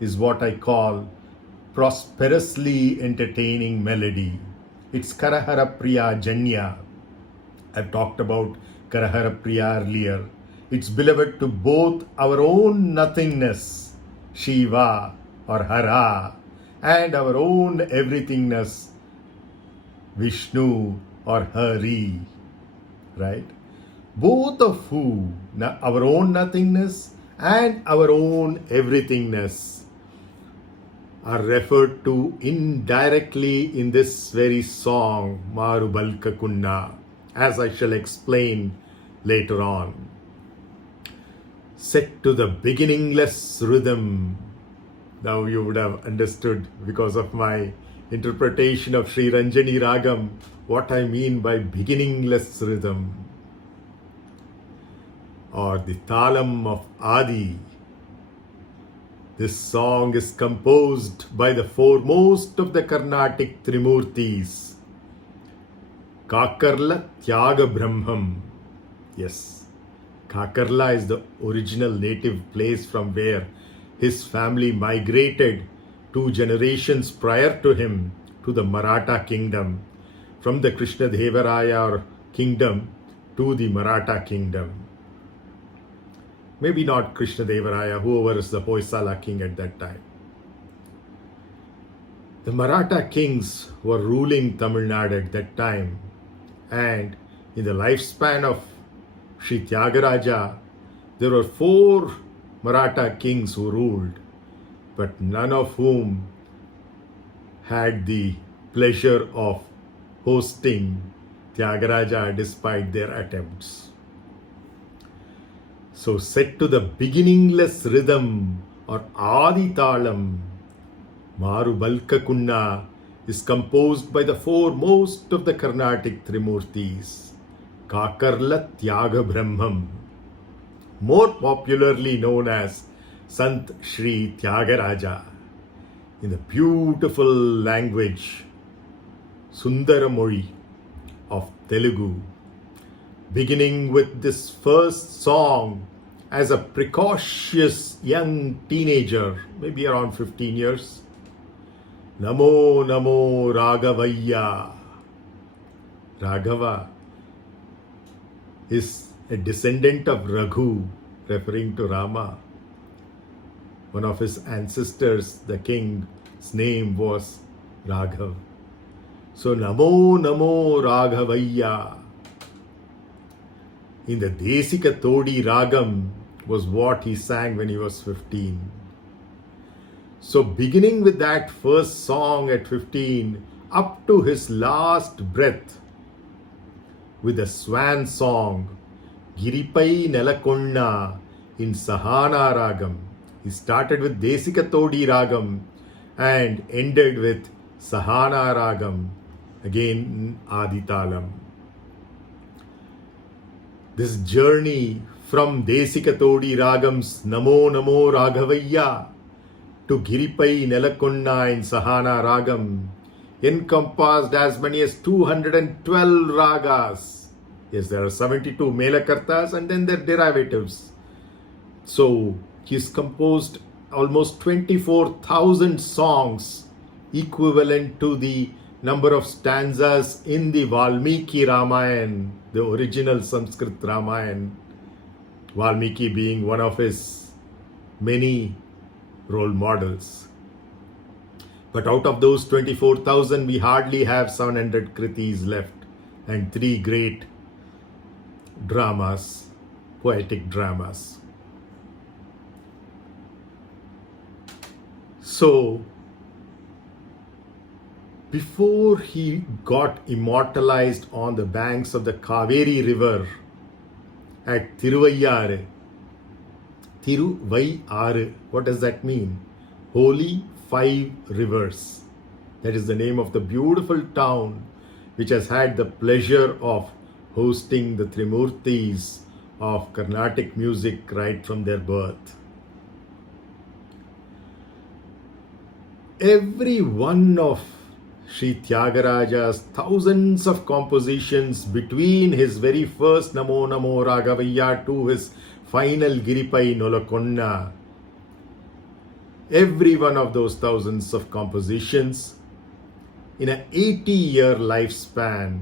is what I call prosperously entertaining melody. It's khara-hara-priya janya. I've talked about khara-hara-priya earlier. It's beloved to both our own nothingness, Shiva or Hara, and our own everythingness, Vishnu or Hari, right? Both of who, our own nothingness and our own everythingness, are referred to indirectly in this very song, mārubalkā kunna, as I shall explain later on. Set to the beginningless rhythm. Now you would have understood, because of my interpretation of śrīranjani ragam, what I mean by beginningless rhythm, or the talam of Adi. This song is composed by the foremost of the Carnatic Trimurtis, Kakarla Tyaga-brahmam. Yes, Kakarla is the original native place from where his family migrated 2 generations prior to him to the Maratha kingdom, from the Krishna-devarāya kingdom to the Maratha kingdom. Maybe not Krishna-devarāya, whoever is the Hoysala king at that time. The Maratha kings were ruling Tamil Nadu at that time, and in the lifespan of Sri Tyāgarājā, there were 4 Maratha kings who ruled, but none of whom had the pleasure of hosting Tyāgarājā despite their attempts. So set to the beginningless rhythm or Adi Talam, mārubalkā kunna is composed by the foremost of the Carnatic Trimurtis, Kakarla Tyaga-brahmam, more popularly known as Sant Shri Tyāgarājā, in the beautiful language Sundara Mozhi of Telugu, beginning with this first song as a precocious young teenager, maybe around 15 years. Namo Namo Raghavayya. Raghava is a descendant of Raghu, referring to Rama. One of his ancestors, the king's name was Raghav. So Namo Namo Raghavayya in the Desika Todi Ragam was what he sang when he was 15. So beginning with that first song at 15 up to his last breath with a swan song, Giripai Nelakonna in Sahana Ragam. He started with Desika Todi Ragam and ended with Sahana Ragam, again Aditalam. This journey from Desika Todi Ragam's Namo Namo Raghavayya to Giripai Nelakonna in Sahana Ragam encompassed as many as 212 ragas. Yes, there are 72 Melakartas and then their derivatives. So he's composed almost 24,000 songs, equivalent to the number of stanzas in the Valmiki Ramayana, the original Sanskrit Ramayana, Valmiki being one of his many role models. But out of those 24,000, we hardly have 700 kritis left and 3 great dramas, poetic dramas. So, before he got immortalized on the banks of the Kaveri river at Thiruvaiyare, what does that mean? Holy 5 rivers. That is the name of the beautiful town which has had the pleasure of hosting the Trimurtis of Carnatic music right from their birth. Every one of Sri Tyāgarājā's thousands of compositions between his very first Namo Namo Raghavayya to his final Giripai Nelakonna every one of those thousands of compositions in an 80-year lifespan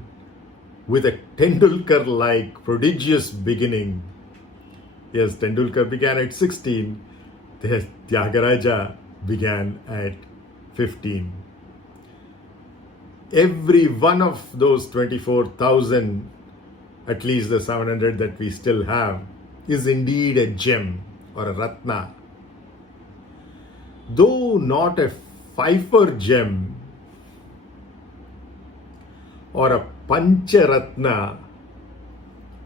with a Tendulkar-like prodigious beginning. Yes, Tendulkar began at 16, the Tyāga-rājā began at 15. Every one of those 24,000, at least the 700 that we still have, is indeed a gem or a ratna. Though not a fifer gem or a pancharatna,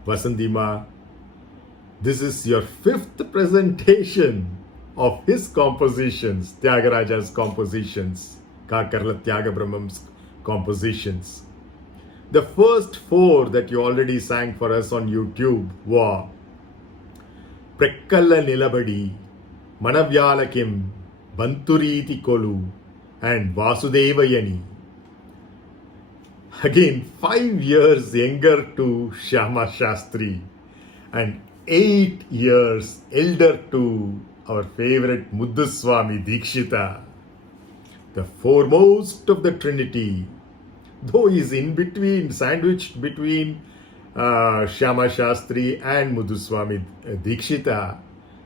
VasanthiMā, this is your 5th presentation of his compositions, Tyāga-rājā's compositions, tyaga-brahmam's compositions. The first 4 that you already sang for us on YouTube were Prekkalla Nilabadi, Manavyalakim, Banturiti Kolu, and Vasudevayani. Again, 5 years younger to Shyama Shastri and 8 years elder to our favorite Mudduswami Dikshita, the foremost of the Trinity, though he is in between, sandwiched between Shyama Shastri and Mudduswami Dikshita.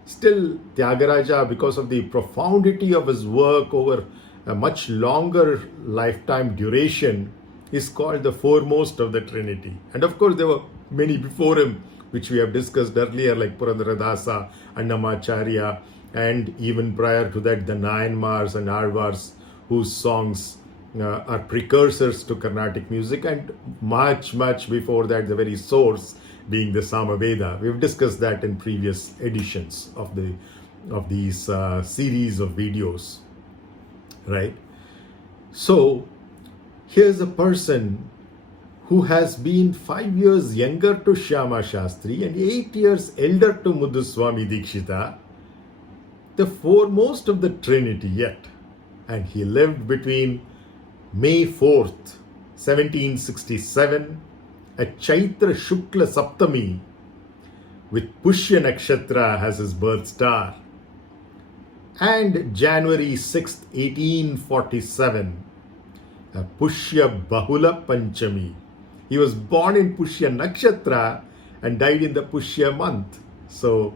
Still, Tyāga-rājā, because of the profundity of his work over a much longer lifetime duration, is called the foremost of the Trinity. And of course, there were many before him, which we have discussed earlier, like Purandaradasa, Annamacharya, and even prior to that, the Nayanmars and Alvars, whose songs are precursors to Carnatic music, and much, much before that, the very source being the Samaveda. We've discussed that in previous editions of these series of videos, right? So here's a person who has been 5 years younger to Shyama Shastri and 8 years elder to Mudduswami Dikshita, the foremost of the Trinity yet. And he lived between May 4th, 1767, at Chaitra Shukla Saptami, with Pushya Nakshatra as his birth star, and January 6th, 1847, Pushya Bahula Panchami. He was born in Pushya Nakshatra and died in the Pushya month. So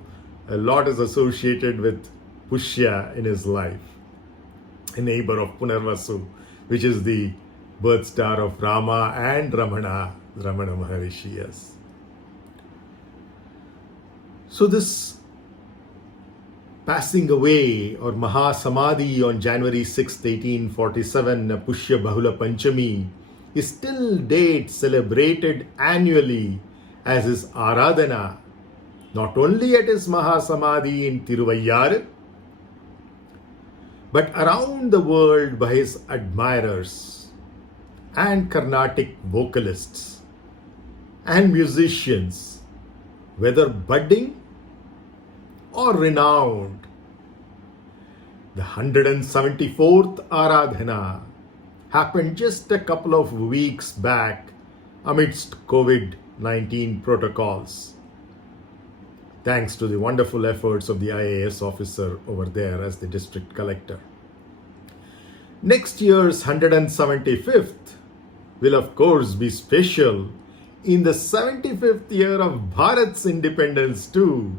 a lot is associated with Pushya in his life. A neighbor of Punarvasu, which is the birth star of Rama and Ramana Maharishi. Yes. So this passing away or Mahasamadhi on January 6, 1847, Pushya Bahula Panchami, is still date celebrated annually as his Aradhana, not only at his Mahasamadhi in Tiruvallur, but around the world by his admirers and Carnatic vocalists and musicians, whether budding or renowned. The 174th Aradhana happened just a couple of weeks back amidst COVID-19 protocols, thanks to the wonderful efforts of the IAS officer over there as the district collector. Next year's 175th will of course be special in the 75th year of Bharat's independence too,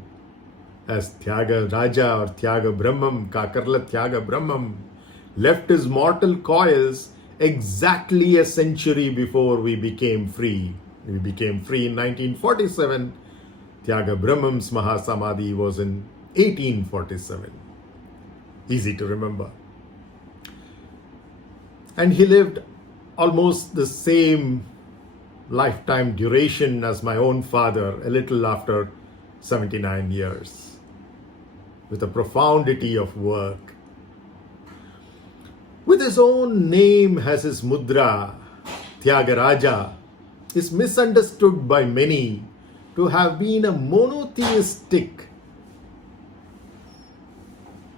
as Tyāga-rājā or Tyaga-brahmam, Tyaga-brahmam, left his mortal coils exactly a century before we became free. We became free in 1947. Tyāga-brahmam's Mahasamadhi was in 1847. Easy to remember. And he lived almost the same lifetime duration as my own father, a little after 79 years, with a profundity of work. With his own name as his mudra, Tyāga-rājā is misunderstood by many to have been a monotheistic.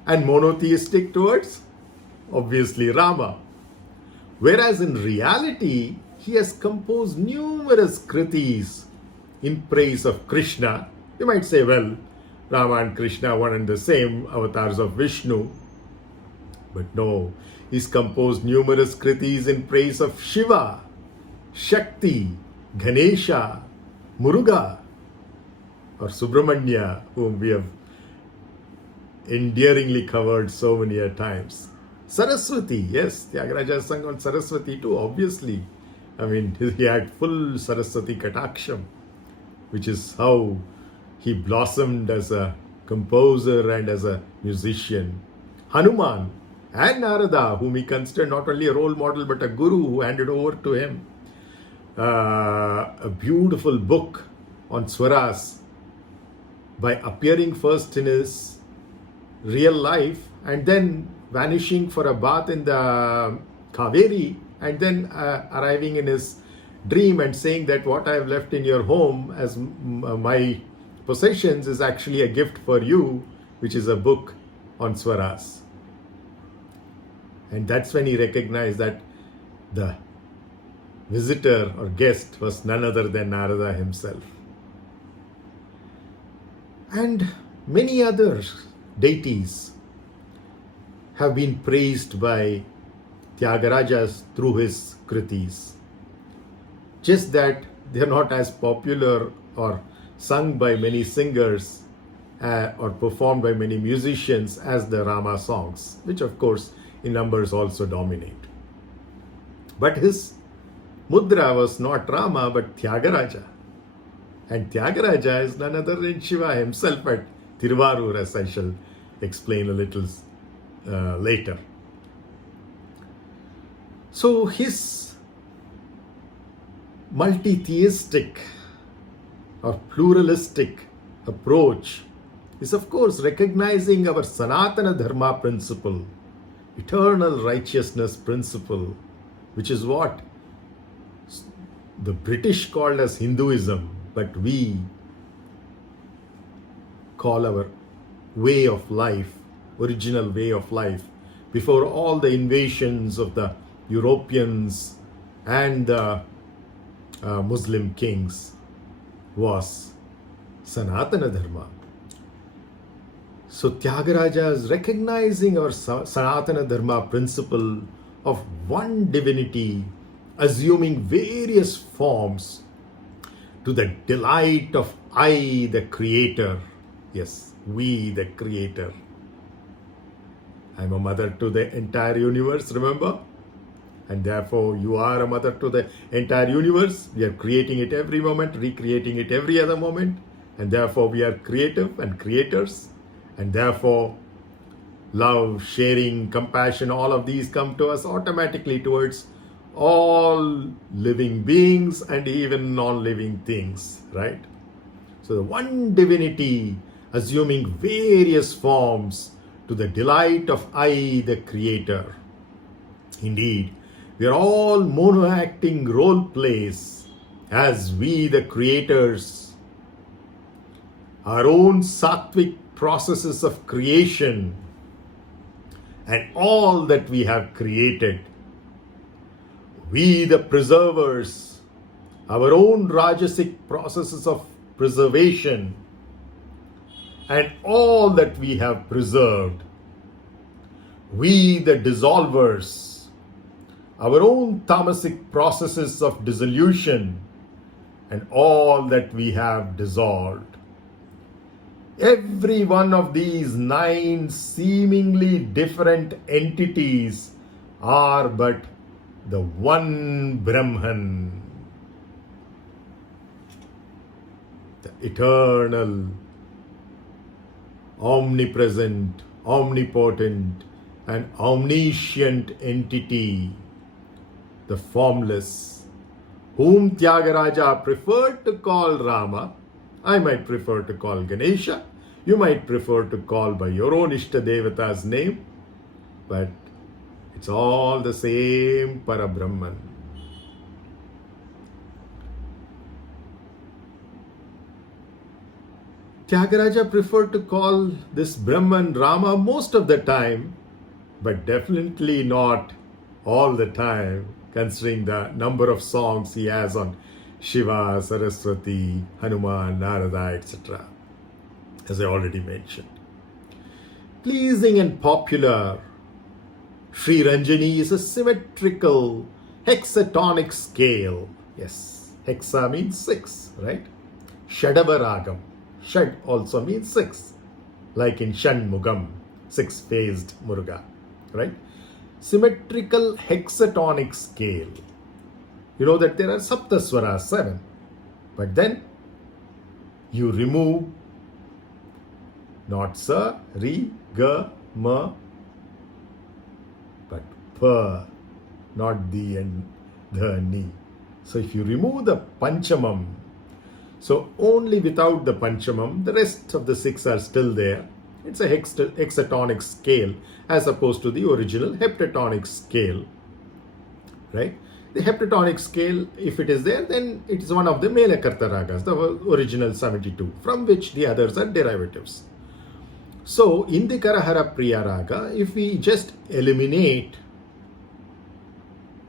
And monotheistic towards, obviously, Rama. Whereas in reality, he has composed numerous kritis in praise of Krishna. You might say, well, Rama and Krishna are one and the same avatars of Vishnu. But no, he's composed numerous kritis in praise of Shiva, Shakti, Ganesha, Muruga, or Subramanya, whom we have endearingly covered so many a times. Saraswati, yes, Tyāgarājā sang on Saraswati too, obviously. I mean, he had full Saraswati Kataksham, which is how he blossomed as a composer and as a musician. Hanuman and Narada, whom he considered not only a role model but a guru who handed over to him a beautiful book on swaras by appearing first in his real life and then vanishing for a bath in the Kaveri and then arriving in his dream and saying that what I have left in your home as my possessions is actually a gift for you, which is a book on swaras. And that's when he recognized that the visitor or guest was none other than Narada himself. And many other deities have been praised by Tyāgarājā through his kritis. Just that they are not as popular or sung by many singers or performed by many musicians as the Rama songs, which of course in numbers also dominate. But his mudra was not Rama but Tyāgarājā. And Tyāgarājā is none other than Shiva himself at Tiruvarur, as I shall explain a little later. So his multi-theistic or pluralistic approach is of course recognizing our Sanatana Dharma principle, eternal righteousness principle, which is what the British called as Hinduism, but we call our way of life, original way of life, before all the invasions of the Europeans and the Muslim kings, was Sanatana Dharma. So Tyāgarājā is recognizing our Sanatana Dharma principle of one divinity assuming various forms to the delight of I, the creator. Yes, we, the creator. I'm a mother to the entire universe, remember? And therefore you are a mother to the entire universe. We are creating it every moment, recreating it every other moment. And therefore we are creative and creators. And therefore love, sharing, compassion, all of these come to us automatically towards all living beings and even non-living things, right? So the one divinity assuming various forms to the delight of I, the creator. Indeed, we are all mono-acting role plays as we, the creators. Our own sattvic processes of creation and all that we have created. We, the preservers, our own rajasic processes of preservation and all that we have preserved. We, the dissolvers, our own tamasic processes of dissolution and all that we have dissolved. Every one of these 9 seemingly different entities are but the one Brahman, the eternal, omnipresent, omnipotent, and omniscient entity, the formless, whom Tyāgarājā preferred to call Rama. I might prefer to call Ganesha. You might prefer to call by your own Ishta Devata's name. But it's all the same Parabrahman. Tyāgarājā preferred to call this Brahman Rama most of the time, but definitely not all the time, considering the number of songs he has on Shiva, Saraswati, Hanuman, Narada, etc., as I already mentioned. Pleasing and popular śrīranjani is a symmetrical hexatonic scale. Yes, hexa means 6, right? Shadava ragam. Shad also means 6, like in Shanmugam, 6-phased Muruga, right? Symmetrical hexatonic scale. You know that there are saptaswaras, 7, but then you remove not sa, ri, ga, ma, but pa, not the and the ni. So if you remove the panchamam, so only without the panchamam, the rest of the 6 are still there. It's a hexatonic scale as opposed to the original heptatonic scale, right? The heptatonic scale, if it is there, then it is one of the Melakarta ragas, the original 72, from which the others are derivatives. So in the khara-hara-priya raga, if we just eliminate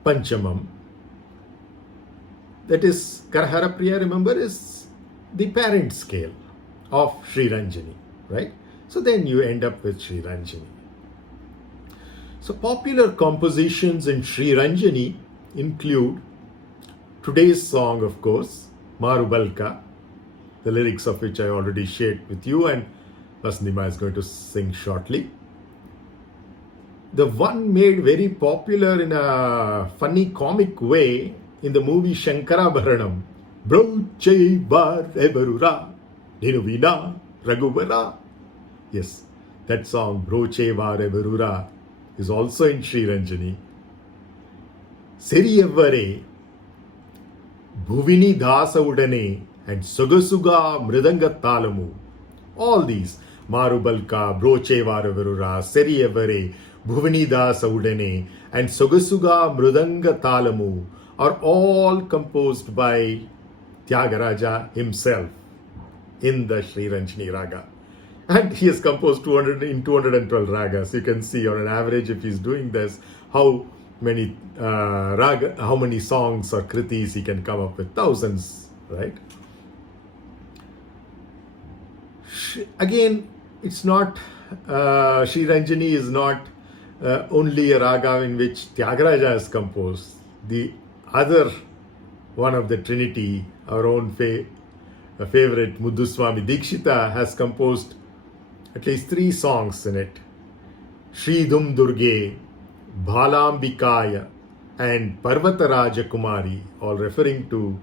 panchamam, that is, khara-hara-priya, remember, is the parent scale of śrīranjani, right? So then you end up with śrīranjani. So popular compositions in śrīranjani include today's song, of course, mārubalkā, the lyrics of which I already shared with you, and VasanthiMā is going to sing shortly. The one made very popular in a funny comic way in the movie Shankarabharanam, Broche var evarura, Ninuvina Raguvara. Yes, that song, Broche var evarura, is also in śrīranjani. Seriyavare, Bhuvini dasa udane, and Sogasuga mridanga talamu. All these, mārubalkā, Broche var evarura, Seriyavare, Bhuvini dasa udane, and Sogasuga mridanga talamu, are all composed by Tyāga-rājā himself in the Śrīranjani raga. And he has composed 212 ragas. You can see on an average, if he's doing this, how many songs or kritis he can come up with. Thousands, right? Again, it's not, śrīranjani is not only a raga in which Tyāga-rājā is composed. The other one of the Trinity, our own favorite Muthuswami Dikshita, has composed at least 3 songs in it. Shridum Durge, Bhalambikaya, and Parvataraja Kumari, all referring to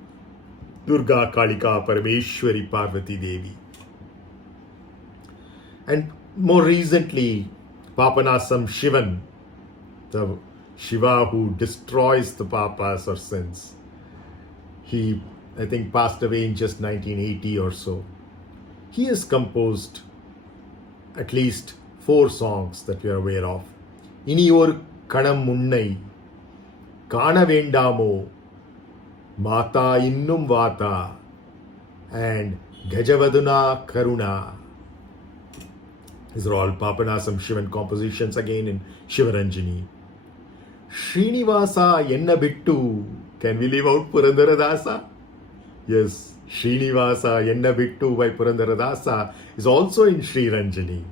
Durga, Kalika, Parameshwari, Parvati Devi. And more recently, Papanasam Shivan, the Shiva who destroys the papas or sins. He, I think, passed away in just 1980 or so. He has composed at least 4 songs that we are aware of. Iniyor Kanam Munnai, Kana Vendamo, Mata Innum Vata, and Gajavaduna Karuna. These are all Papanasam Shivan compositions, again in Shivaranjani. Srinivasa Enna Bittu. Can we leave out Purandaradasa? Yes, Srinivasa Enna Bittu by Purandaradasa is also in Śrīranjani.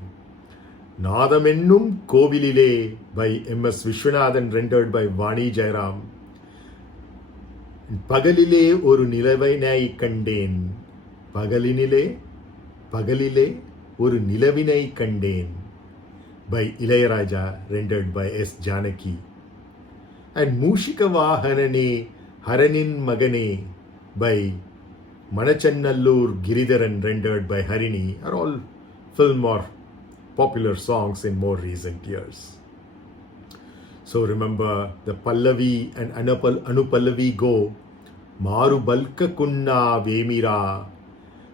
Nadamennum Kovilile by M.S. Vishwanathan, rendered by Vani Jairam. Pagalile oru nilavinai kandeen. Pagalile oru nilavinai kandeen by Ilayaraja, rendered by S. Janaki. And Mūshika Vahanane Haranin Magane by Manachannallur Giridharan, rendered by Harini, are all film or popular songs in more recent years. So remember, the Pallavi and Anupallavi go mārubalkā kunna vemira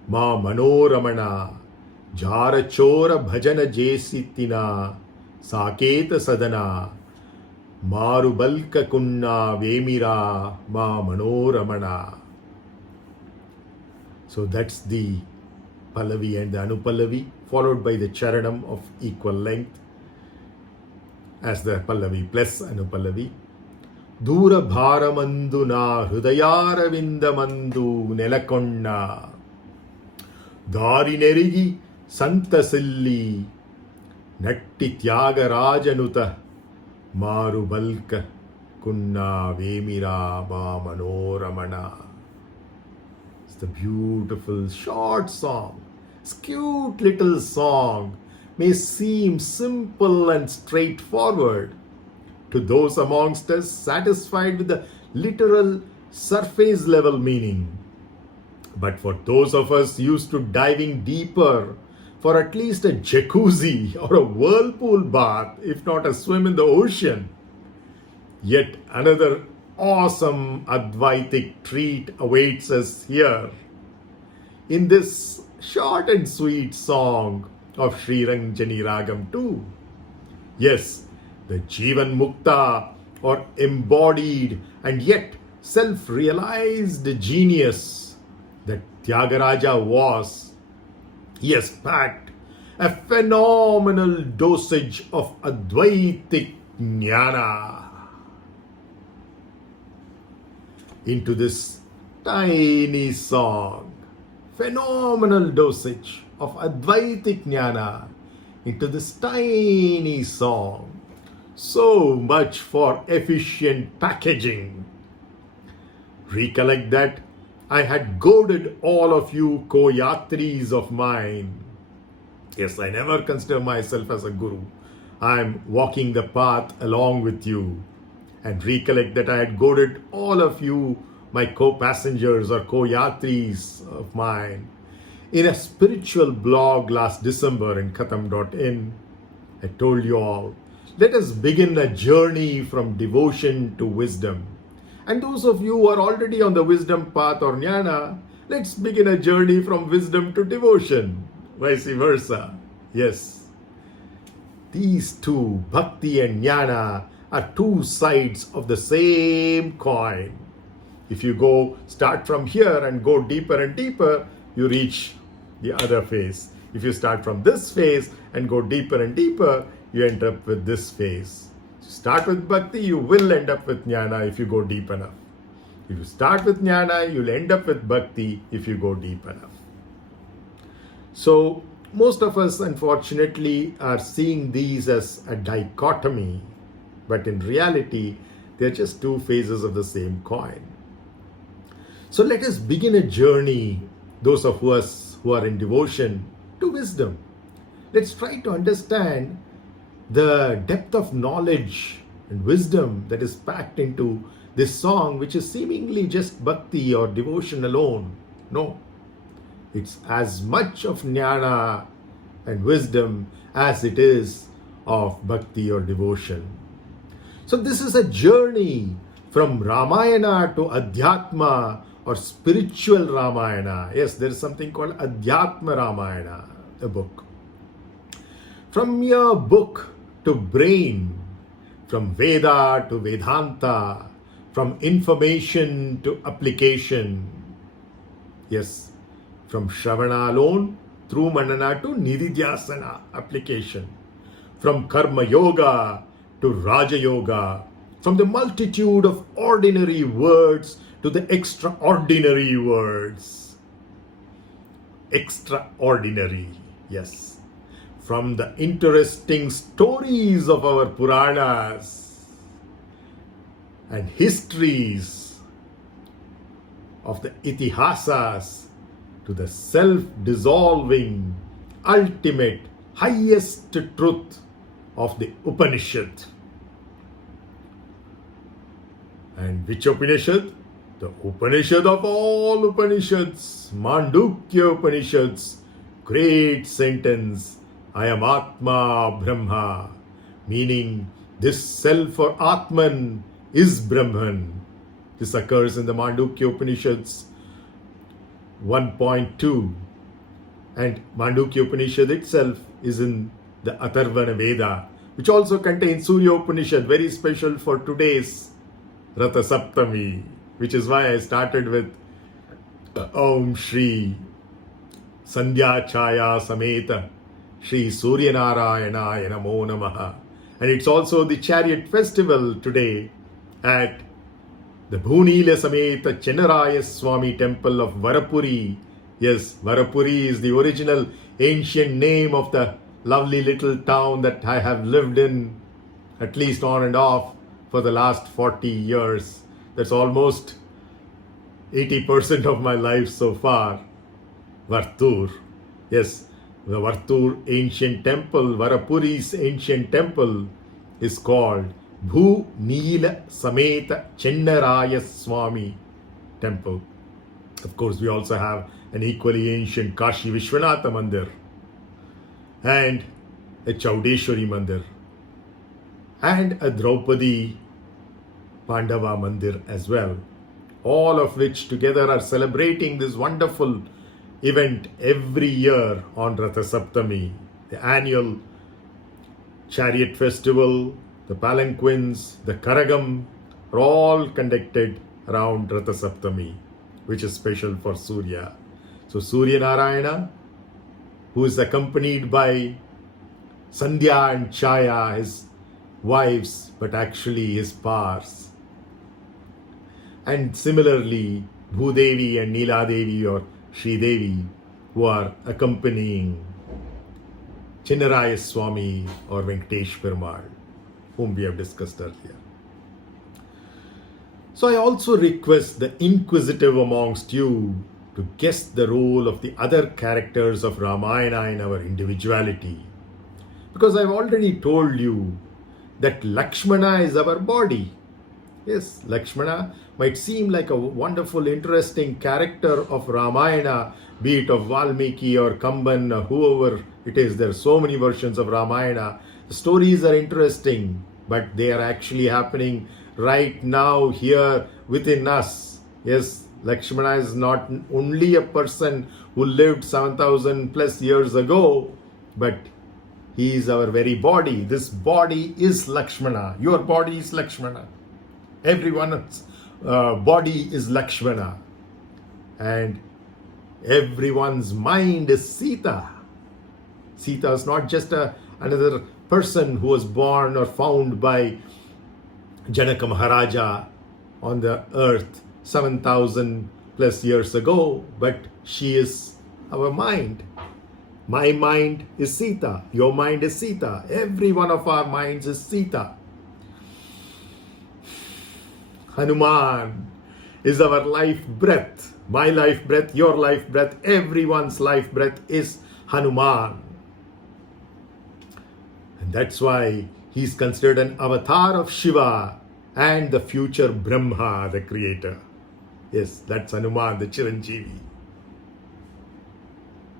ma manoramana jārachora bhajana jesitina saketa sadana mārubalkā kunna vemira ma manoramana. So that's the Pallavi and the Anupallavi, followed by the Charanam of equal length as the Pallavi plus Anupallavi. Dura bharamandu na hrudayaravindamandu nelakonna dari nerigi santasilli natti tyāga-rājā nuta mārubalkā kunna vemirā manoramana. It's the beautiful short song. It's cute little song. May seem simple and straightforward to those amongst us satisfied with the literal surface level meaning. But for those of us used to diving deeper for at least a jacuzzi or a whirlpool bath, if not a swim in the ocean, yet another awesome Advaitic treat awaits us here in this short and sweet song of śrīranjani ragam too. Yes, the Jivan Mukta or embodied and yet self-realized genius that Tyāga-rājā was, he has packed a phenomenal dosage of Advaitic jnana into this tiny song. Phenomenal dosage of Advaitic jnana into this tiny song. So much for efficient packaging. Recollect that I had goaded all of you co-yatris of mine. Yes, I never consider myself as a guru. I am walking the path along with you. And recollect that I had goaded all of you, my co-passengers or co-yatris of mine, in a spiritual blog last December in khatam.in. I told you all, let us begin a journey from devotion to wisdom. And those of you who are already on the wisdom path or jnana, let's begin a journey from wisdom to devotion. Vice versa. Yes. These two, bhakti and jnana, are two sides of the same coin. If you start from here and go deeper and deeper, you reach the other phase. If you start from this phase and go deeper and deeper, you end up with this phase. Start with bhakti, you will end up with jnana if you go deep enough. If you start with jnana, you'll end up with bhakti if you go deep enough. So, most of us, unfortunately, are seeing these as a dichotomy, but in reality, they're just two phases of the same coin. So let us begin a journey, those of us who are in devotion, to wisdom. Let's try to understand the depth of knowledge and wisdom that is packed into this song, which is seemingly just bhakti or devotion alone. No, it's as much of jnana and wisdom as it is of bhakti or devotion. So this is a journey from Ramayana to Adhyatma or spiritual Ramayana. Yes, there is something called Adhyatma Ramayana, a book. From mere book to brain, from Veda to Vedanta, from information to application. Yes, from Shravana alone through Manana to Nididhyasana application. From Karma Yoga to Raja Yoga, from the multitude of ordinary words to the extraordinary words. Extraordinary, yes. From the interesting stories of our Puranas and histories of the Itihasas to the self-dissolving, ultimate, highest truth of the Upanishad. And which Upanishad? The Upanishad of all Upanishads, Mandukya Upanishads, great sentence, I am Atma Brahma, meaning this self or Atman is Brahman. This occurs in the Mandukya Upanishads 1.2, and Mandukya Upanishad itself is in the Atharvana Veda, which also contains Surya Upanishad, very special for today's ratha-saptami, which is why I started with Om Shri Sandhya Chaya Sameta Shri Surya-Narayana Namo. And it's also the chariot festival today at the Bhunila Sameta Chennaraya Swami temple of Vara-puri. Yes, Vara-puri is the original ancient name of the lovely little town that I have lived in at least on and off for the last 40 years. That's almost 80% of my life so far. Varthur. Yes, the Varthur ancient temple, vara-puri's ancient temple is called Bhu Neela Sameta Chennaraya Swami temple. Of course, we also have an equally ancient Kashi Vishwanatha Mandir and a Chaudeshwari Mandir and a Draupadi Pandava Mandir as well. All of which together are celebrating this wonderful event every year on ratha-saptami, the annual chariot festival, the palanquins, the karagam are all conducted around ratha-saptami, which is special for Surya. So Surya-Narayana, who is accompanied by Sandhya and Chaya, his wives, but actually his pars. And similarly, Bhudevi and Neeladevi or Sridevi, who are accompanying Chinnaraya Swami or Venkatesh Perumal, whom we have discussed earlier. So I also request the inquisitive amongst you to guess the role of the other characters of Ramayana in our individuality. Because I've already told you that Lakshmana is our body. Yes, Lakshmana might seem like a wonderful, interesting character of Ramayana, be it of Valmiki or Kamban or whoever it is. There are so many versions of Ramayana. The stories are interesting, but they are actually happening right now here within us. Yes, Lakshmana is not only a person who lived 7,000 plus years ago, but he is our very body. This body is Lakshmana. Your body is Lakshmana. Everyone's body is Lakshmana. And everyone's mind is Sita. Sita is not just another person who was born or found by Janaka Maharaja on the earth 7,000 plus years ago, but she is our mind. My mind is Sita. Your mind is Sita. Every one of our minds is Sita. Hanuman is our life breath. My life breath, your life breath, everyone's life breath is Hanuman. And that's why he's considered an avatar of Shiva and the future Brahma, the creator. Yes, that's Hanuman, the Śrīranjani.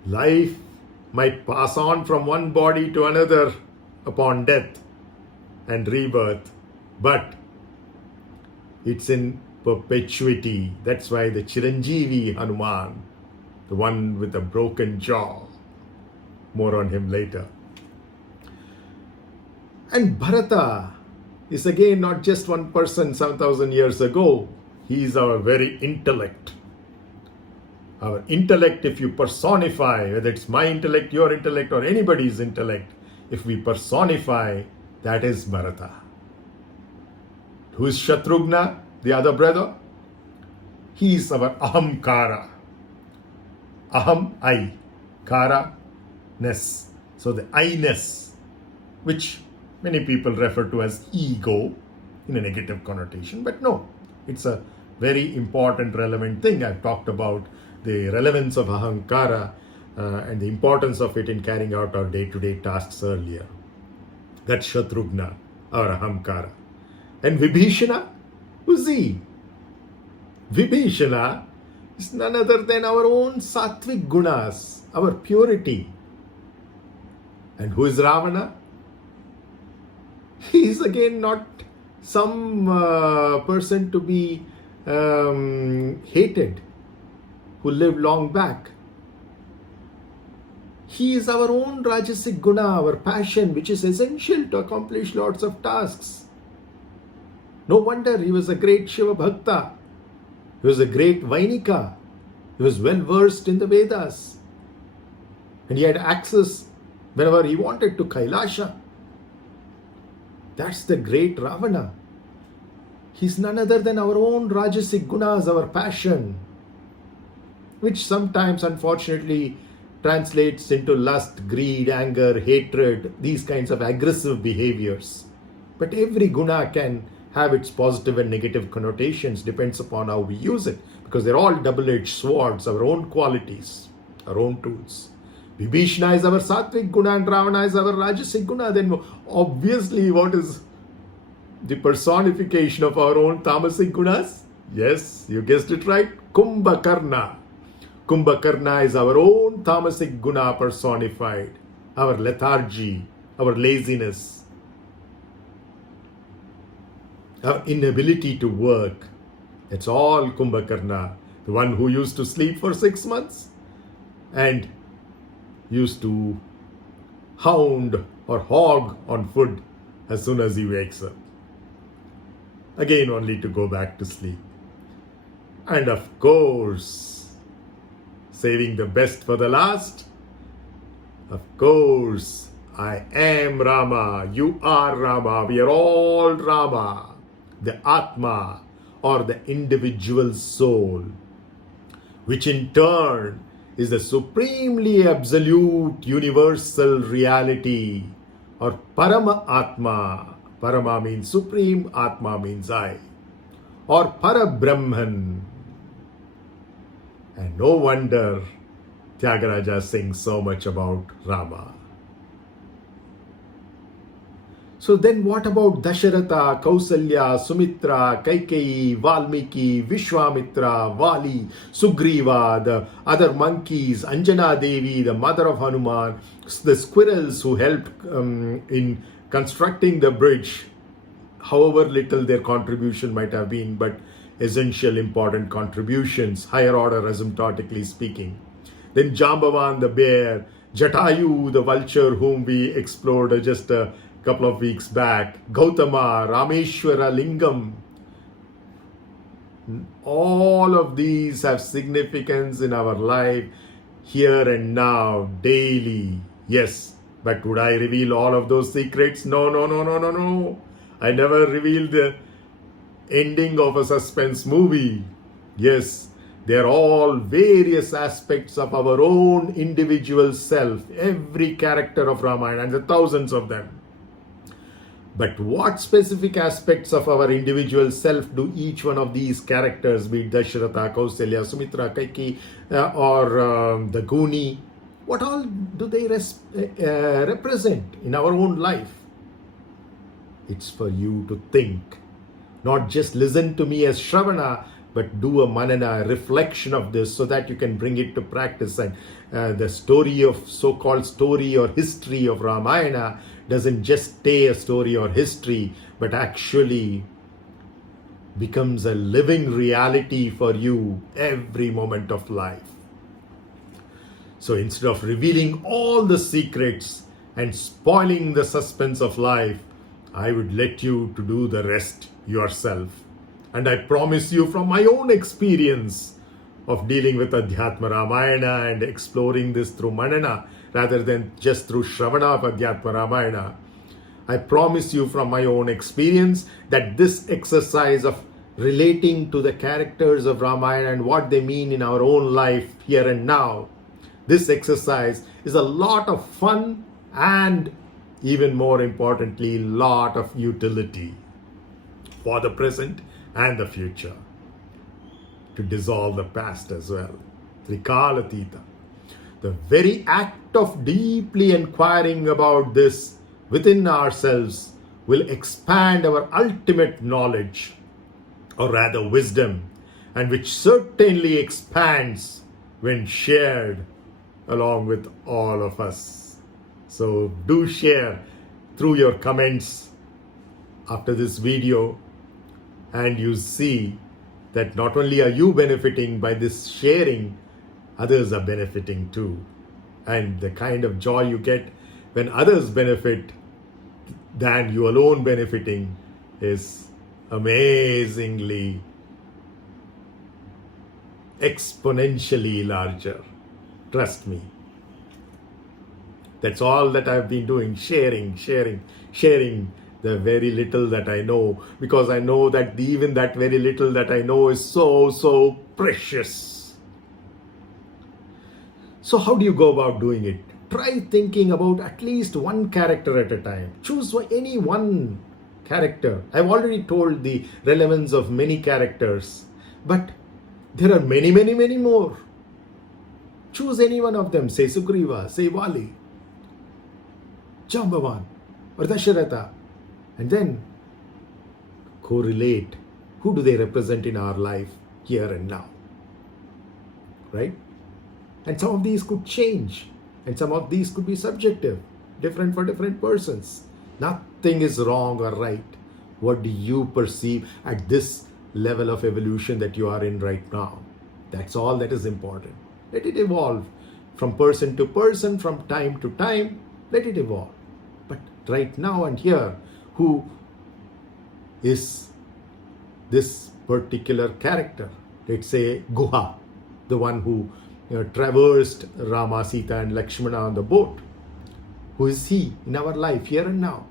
Life might pass on from one body to another upon death and rebirth, but it's in perpetuity. That's why the Śrīranjani Hanuman, the one with a broken jaw. More on him later. And Bharata is again not just one person 7,000 years ago. He is our very intellect. Our intellect, if you personify, whether it's my intellect, your intellect, or anybody's intellect, if we personify, that is Bharata. Who is Shatrughna, the other brother? He is our ahamkara. Aham, I. Kara, ness. So the I-ness, which many people refer to as ego in a negative connotation, but no, it's a very important, relevant thing. I've talked about the relevance of ahankara and the importance of it in carrying out our day-to-day tasks earlier. That's Shatrughna, our ahamkara. And Vibhishana, who's he? Vibhishana is none other than our own sattvic gunas, our purity. And who is Ravana? He is again not some person to be hated, who lived long back. He is our own rajasic guna, our passion, which is essential to accomplish lots of tasks. No wonder he was a great Shiva Bhakta. He was a great Vainika. He was well versed in the Vedas. And he had access whenever he wanted to Kailasha. That's the great Ravana. He's none other than our own rajasic gunas, our passion, which sometimes unfortunately translates into lust, greed, anger, hatred, these kinds of aggressive behaviors. But every guna can have its positive and negative connotations, depends upon how we use it, because they're all double-edged swords, our own qualities, our own tools. Vibhishana is our sattvic guna and Ravana is our rajasic guna. Then obviously what is the personification of our own tamasic gunas? Yes, you guessed it right, Kumbhakarna. Kumbhakarna is our own tamasic guna personified, our lethargy, our laziness, our inability to work. It's all Kumbhakarna, the one who used to sleep for 6 months and used to hound or hog on food as soon as he wakes up. Again, only to go back to sleep. And of course, saving the best for the last, of course, I am Rama, you are Rama, we are all Rama, the Atma or the individual soul, which in turn is the supremely absolute universal reality or Parama Atma. Parama means supreme, Atma means I, or Para-Brahman. And no wonder Tyāgarājā sings so much about Rama. So then what about Dasharatha, Kausalya, Sumitra, Kaikeyi, Valmiki, Vishwamitra, Vali, Sugriva, the other monkeys, Anjana Devi, the mother of Hanuman, the squirrels who helped in constructing the bridge, however little their contribution might have been, but essential important contributions, higher order asymptotically speaking. Then Jambavan the bear, Jatayu the vulture whom we explored just a couple of weeks back, Gautama, Rameshwara Lingam. All of these have significance in our life, here and now, daily. Yes, but would I reveal all of those secrets? No. I never revealed the ending of a suspense movie. Yes, they are all various aspects of our own individual self, every character of Ramayana, and the thousands of them. But what specific aspects of our individual self do each one of these characters, be it Dasharatha, Kausalya, Sumitra, Kaikeyi, or the Guni, what all do they represent in our own life? It's for you to think, not just listen to me as Shravana, but do a manana, reflection of this so that you can bring it to practice. And the story of so-called story or history of Ramayana doesn't just stay a story or history, but actually becomes a living reality for you every moment of life. So instead of revealing all the secrets and spoiling the suspense of life, I would let you to do the rest yourself. And I promise you from my own experience of dealing with Adhyatma Ramayana and exploring this through Manana rather than just through Shravana of Adhyatma Ramayana, I promise you from my own experience that this exercise of relating to the characters of Ramayana and what they mean in our own life here and now, this exercise is a lot of fun and even more importantly, lot of utility for the present and the future, to dissolve the past as well. Trikalatita. The very act of deeply inquiring about this within ourselves will expand our ultimate knowledge, or rather wisdom, and which certainly expands when shared along with all of us. So do share through your comments after this video, and you see that not only are you benefiting by this sharing, others are benefiting too. And the kind of joy you get when others benefit than you alone benefiting is amazingly, exponentially larger. Trust me. That's all that I've been doing, sharing the very little that I know, because I know that even that very little that I know is so precious. So how do you go about doing it? Try thinking about at least one character at a time. Choose any one character. I've already told the relevance of many characters, but there are many, many, many more. Choose any one of them. Say Sugriva, say Vali, Jambavan, or Dasharatha, and then correlate. Who do they represent in our life here and now? Right? And some of these could change, and some of these could be subjective, different for different persons. Nothing is wrong or right. What do you perceive at this level of evolution that you are in right now? That's all that is important. Let it evolve from person to person, from time to time. Let it evolve. But right now and here, who is this particular character? Let's say Guha, the one who traversed Rama, Sita and Lakshmana on the boat. Who is he in our life here and now?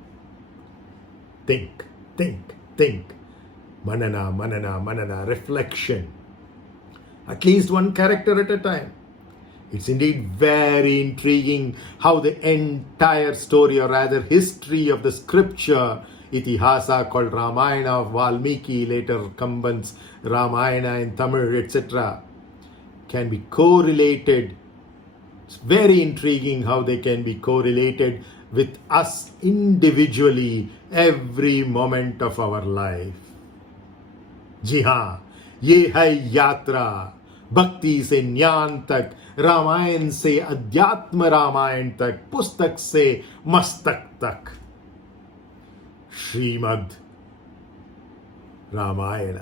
Think, think, think. Manana, manana, manana, reflection. At least one character at a time. It's indeed very intriguing how the entire story, or rather history of the scripture, Itihasa called Ramayana of Valmiki, later Kamban's Ramayana in Tamil, etc., can be correlated. It's very intriguing how they can be correlated with us individually every moment of our life. जी हाँ, ये है यात्रा भक्ति से ज्ञान तक, रामायण से अध्यात्म रामायण तक, पुस्तक से मस्तक तक. श्रीमद् रामायण.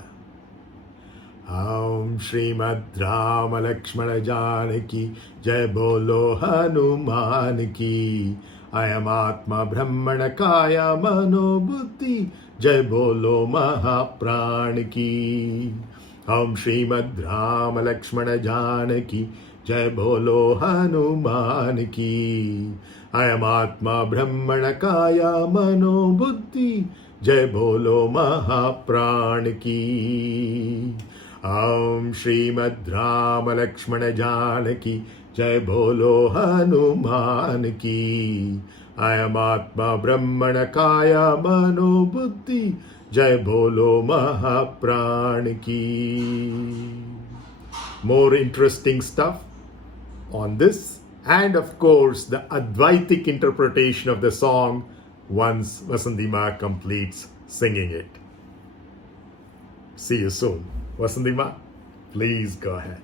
ओम श्रीमद् राम लक्ष्मण जानकी जय बोलो हनुमान की. अयम आत्मा ब्रह्मण काया मनो बुद्धि जय बोलो महाप्राण की. ओम श्रीमद् राम लक्ष्मण जानकी जय बोलो हनुमान की. अयम आत्मा ब्रह्मण काया मनो बुद्धि जय बोलो महाप्राण की. ओम श्रीमद् राम लक्ष्मण जानकी जय बोलो हनुमान की. अयम आत्मा ब्रह्मण काया मनो बुद्धि जय बोलो महाप्राण की. More interesting stuff on this, and of course the Advaitic interpretation of the song once VasanthiMā completes singing it. See you soon. VasanthiMā, please go ahead.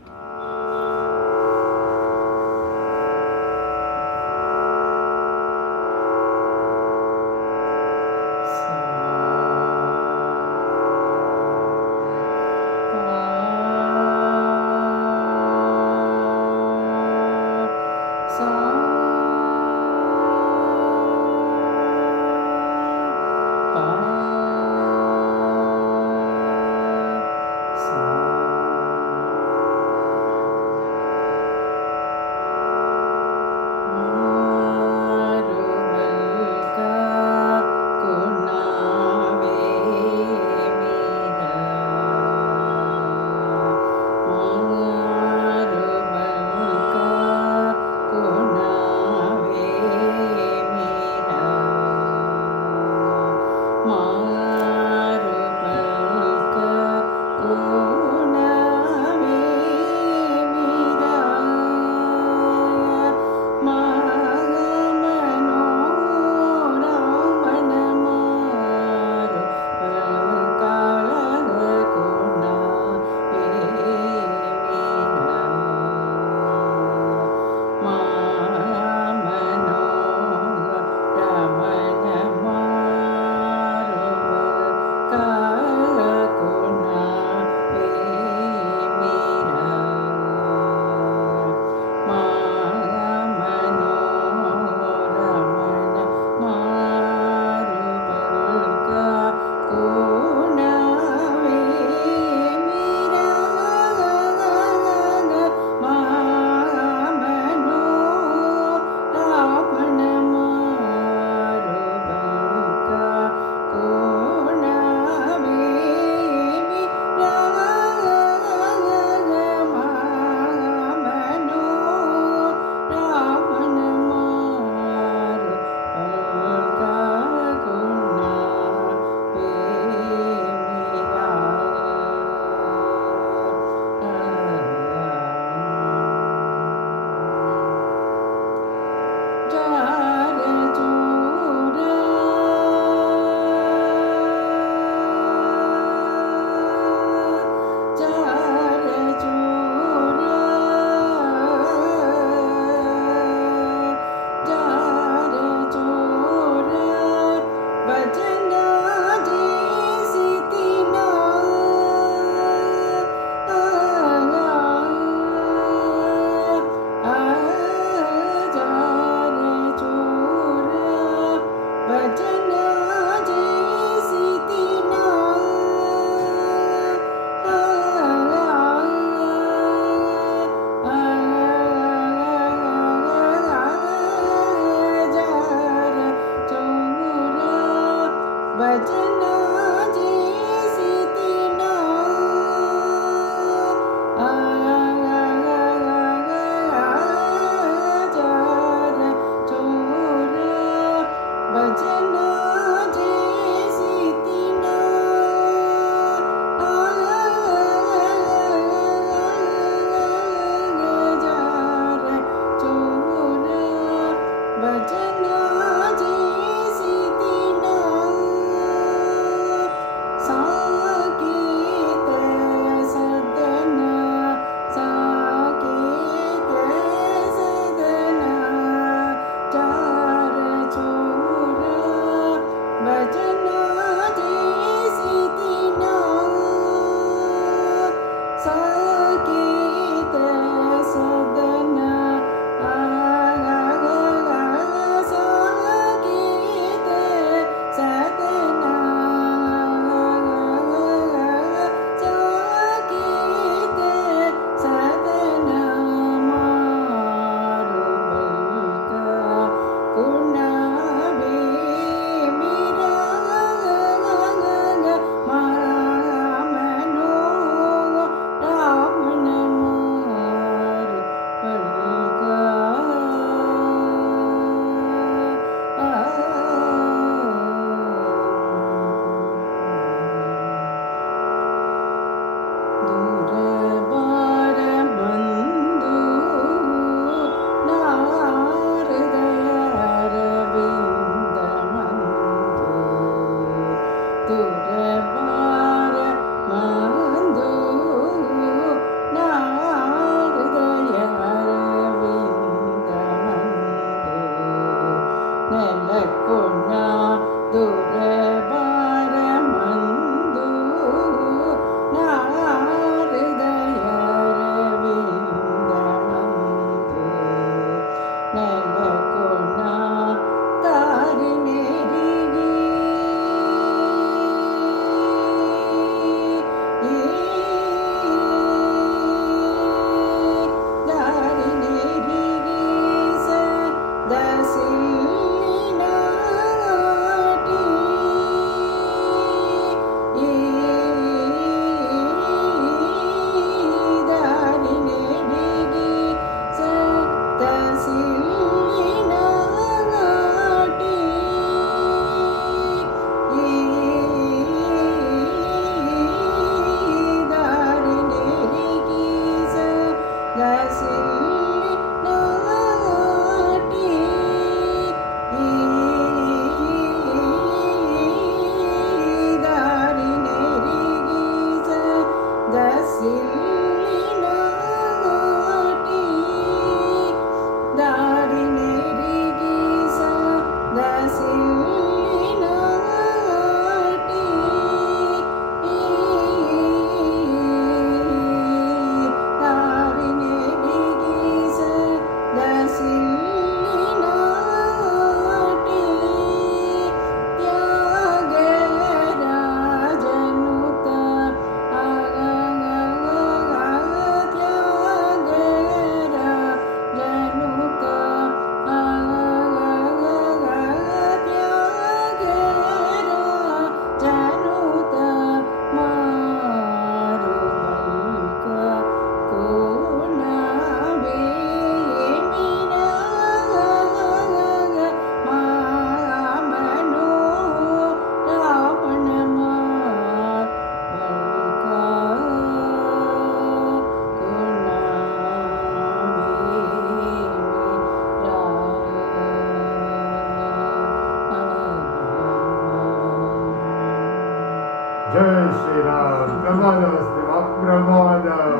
Jai Shri Ram, Namaste, Apramadam.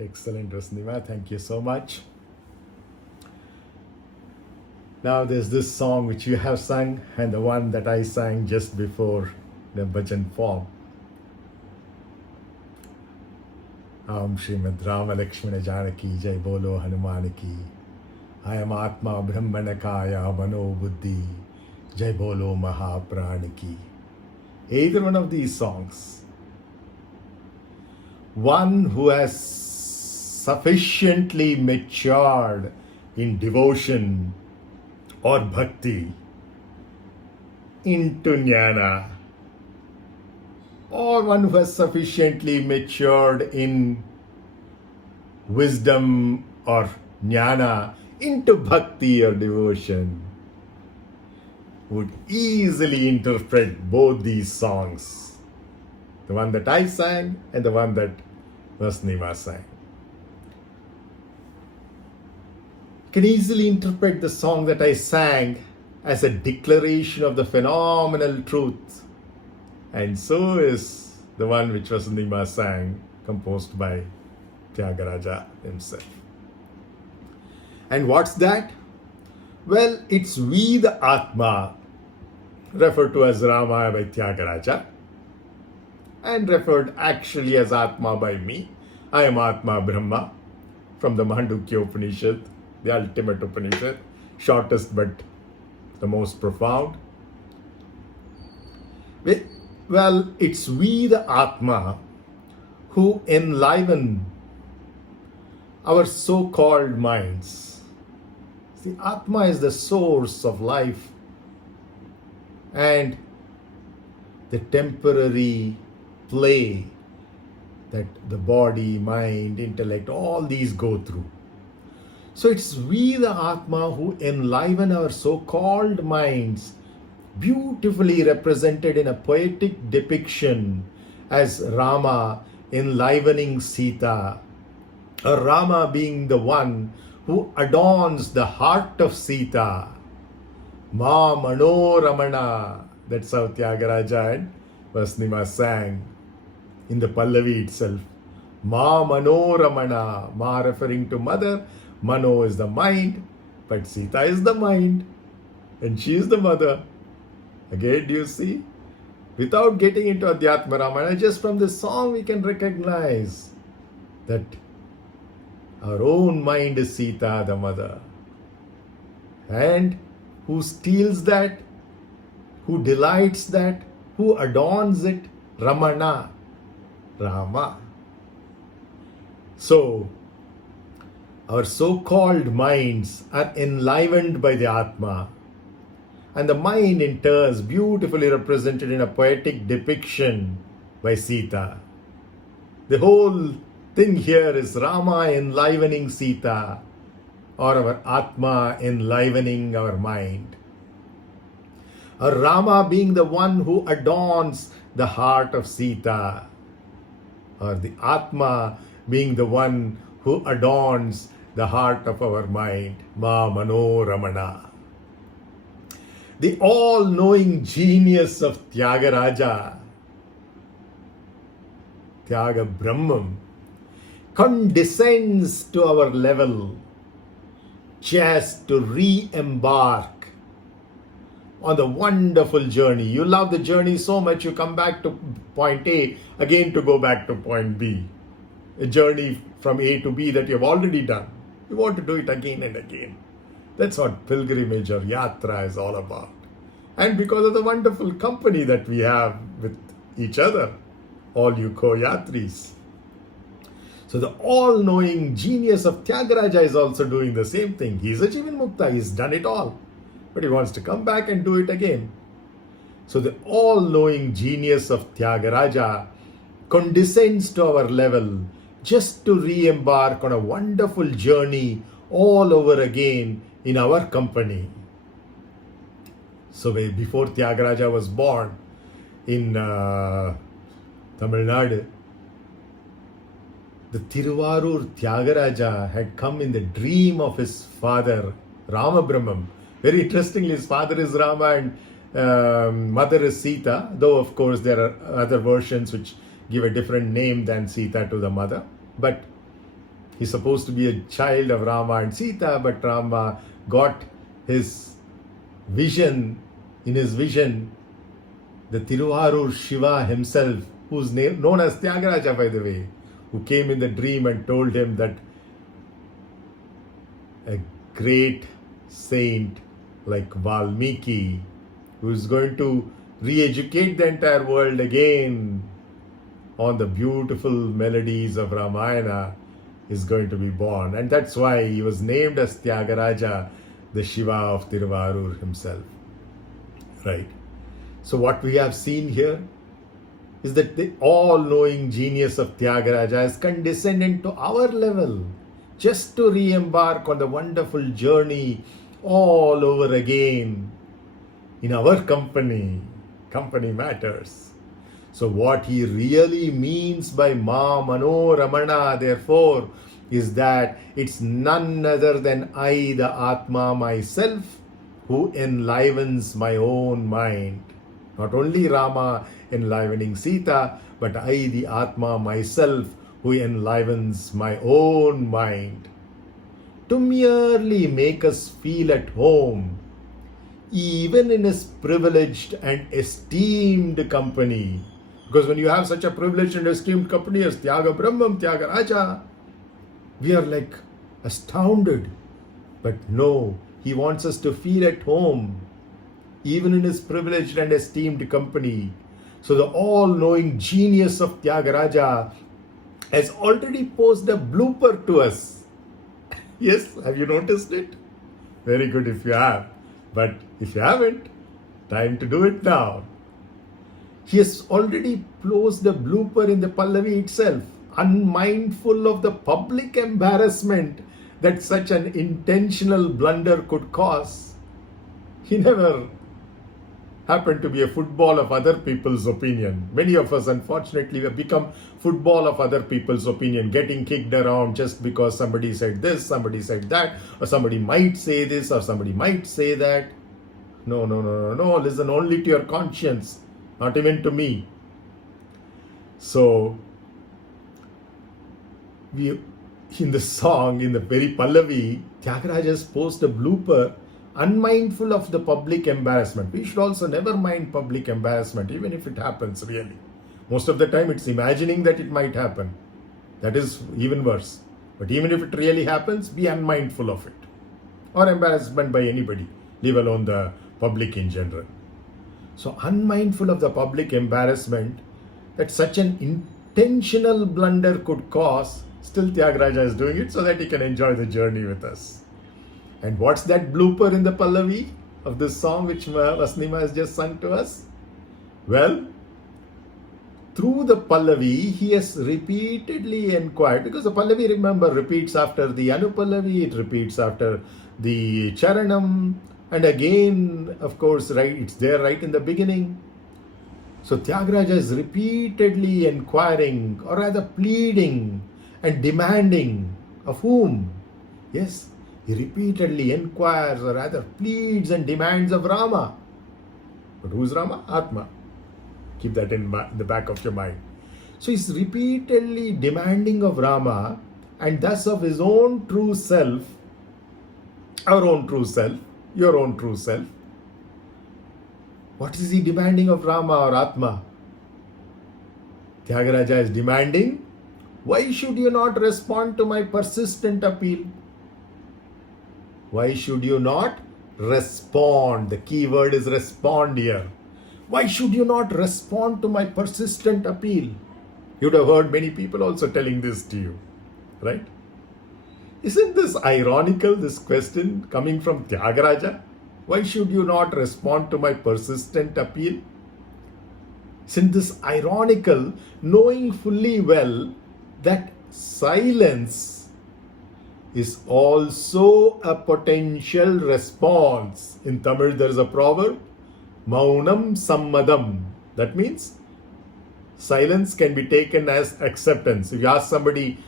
Excellent, VasanthiMā. Thank you so much. Now there's this song which you have sung and the one that I sang just before the bhajan form. Srimad Rama Lakshmana Janaki Jai Bolo Hanuman ki. I am Atma Brahmanakaya Mano Buddhi Jai Bolo Mahaprana ki. Either one of these songs, one who has sufficiently matured in devotion or bhakti into jnana, or one who has sufficiently matured in wisdom or jnana into bhakti or devotion, would easily interpret both these songs, the one that I sang and the one that VasanthiMā sang. Can easily interpret the song that I sang as a declaration of the phenomenal truth, and so is the one which VasanthiMā sang, composed by Tyāga-rājā himself. And what's that? Well, it's we the Atma, referred to as Rama by Tyāga-rājā, and referred actually as Atma by me. I am Atma Brahma, from the Mandukya Upanishad, the ultimate Upanishad, shortest but the most profound. Well, it's we the Atma who enliven our so-called minds. See, Atma is the source of life and the temporary play that the body, mind, intellect, all these go through. So it's we the Atma who enliven our so-called minds, beautifully represented in a poetic depiction as Rama enlivening Sita, or Rama being the one who adorns the heart of Sita. Ma manoramana, that's how Tyāga-rājā and VasanthiMā sang in the Pallavi itself. Ma manoramana, Ma referring to mother, Mano is the mind, but Sita is the mind, and she is the mother. Again, do you see? Without getting into Adhyatma Ramayana, just from this song we can recognize that our own mind is Sita, the mother. And who steals that, who delights that, who adorns it? Ramana, Rama. So, our so-called minds are enlivened by the Atma, and the mind in turn is beautifully represented in a poetic depiction by Sita. The whole thing here is Rama enlivening Sita, or our Atma enlivening our mind. Or Rama being the one who adorns the heart of Sita, or the Atma being the one who adorns the heart of our mind. Ma Manoramana. The all-knowing genius of Tyāga-rājā, tyaga-brahmam, condescends to our level just to re-embark on the wonderful journey. You love the journey so much, you come back to point A again to go back to point B. A journey from A to B that you have already done. You want to do it again and again. That's what pilgrimage or yatra is all about. And because of the wonderful company that we have with each other, all you co-yatris. So the all-knowing genius of Tyāga-rājā is also doing the same thing. He's a Jivan Mukta, he's done it all. But he wants to come back and do it again. So the all-knowing genius of Tyāga-rājā condescends to our level just to re-embark on a wonderful journey all over again in our company. So before Tyāga-rājā was born in Tamil Nadu, the Tiruvarur Tyāga-rājā had come in the dream of his father, Rama-brahmam. Very interestingly, his father is Rama and mother is Sita, though of course there are other versions which give a different name than Sita to the mother. But he's supposed to be a child of Rama and Sita, but Rama got his vision, in his vision, the Tiruvarur Shiva himself, who's known as Tyāga-rājā by the way, who came in the dream and told him that a great saint like Valmiki, who is going to re-educate the entire world again on the beautiful melodies of Ramayana, is going to be born. And that's why he was named as Tyāga-rājā, the Shiva of Tiruvarur himself. Right. So what we have seen here is that the all-knowing genius of Tyāga-rājā has condescended to our level just to re-embark on the wonderful journey all over again in our company. Company matters. So what he really means by Ma Manoramana, therefore, is that it's none other than I, the Atma, myself, who enlivens my own mind. Not only Rama enlivening Sita, but I, the Atma, myself, who enlivens my own mind. To merely make us feel at home, even in his privileged and esteemed company. Because when you have such a privileged and esteemed company as tyaga-brahmam, Tyāga-rājā, we are like astounded. But no, he wants us to feel at home, even in his privileged and esteemed company. So the all-knowing genius of Tyāga-rājā has already posed a blooper to us. Yes, have you noticed it? Very good if you have. But if you haven't, time to do it now. He has already posed a blooper in the Pallavi itself, unmindful of the public embarrassment that such an intentional blunder could cause. He never happened to be a football of other people's opinion. Many of us, unfortunately, have become football of other people's opinion, getting kicked around just because somebody said this, somebody said that, or somebody might say this, or somebody might say that. No. Listen only to your conscience, not even to me. So, in the song, in the very Pallavi, Tyāga-rājā has posed a blooper, unmindful of the public embarrassment. We should also never mind public embarrassment, even if it happens really. Most of the time it's imagining that it might happen. That is even worse. But even if it really happens, be unmindful of it. Or embarrassment by anybody, leave alone the public in general. So unmindful of the public embarrassment that such an intentional blunder could cause, still Tyāga-rājā is doing it so that he can enjoy the journey with us. And what's that blooper in the Pallavi of this song which VasanthiMā has just sung to us? Well, through the Pallavi, he has repeatedly inquired, because the Pallavi, remember, repeats after the Anupallavi, it repeats after the Charanam, and again, of course, right, it's there right in the beginning. So Tyāga-rājā is repeatedly inquiring, or rather pleading and demanding of whom? Yes, he repeatedly inquires, or rather pleads and demands of Rama. But who's Rama? Atma. Keep that in the back of your mind. So he's repeatedly demanding of Rama, and thus of his own true self, our own true self, your own true self. What is he demanding of Rama or Atma? Tyāga-rājā is demanding, why should you not respond to my persistent appeal? Why should you not respond? The key word is respond here. Why should you not respond to my persistent appeal? You'd have heard many people also telling this to you, right? Isn't this ironical, this question coming from Tyāga-rājā? Why should you not respond to my persistent appeal? Isn't this ironical, knowing fully well that silence is also a potential response? In Tamil there is a proverb, mounam sammadam. That means silence can be taken as acceptance. If you ask somebody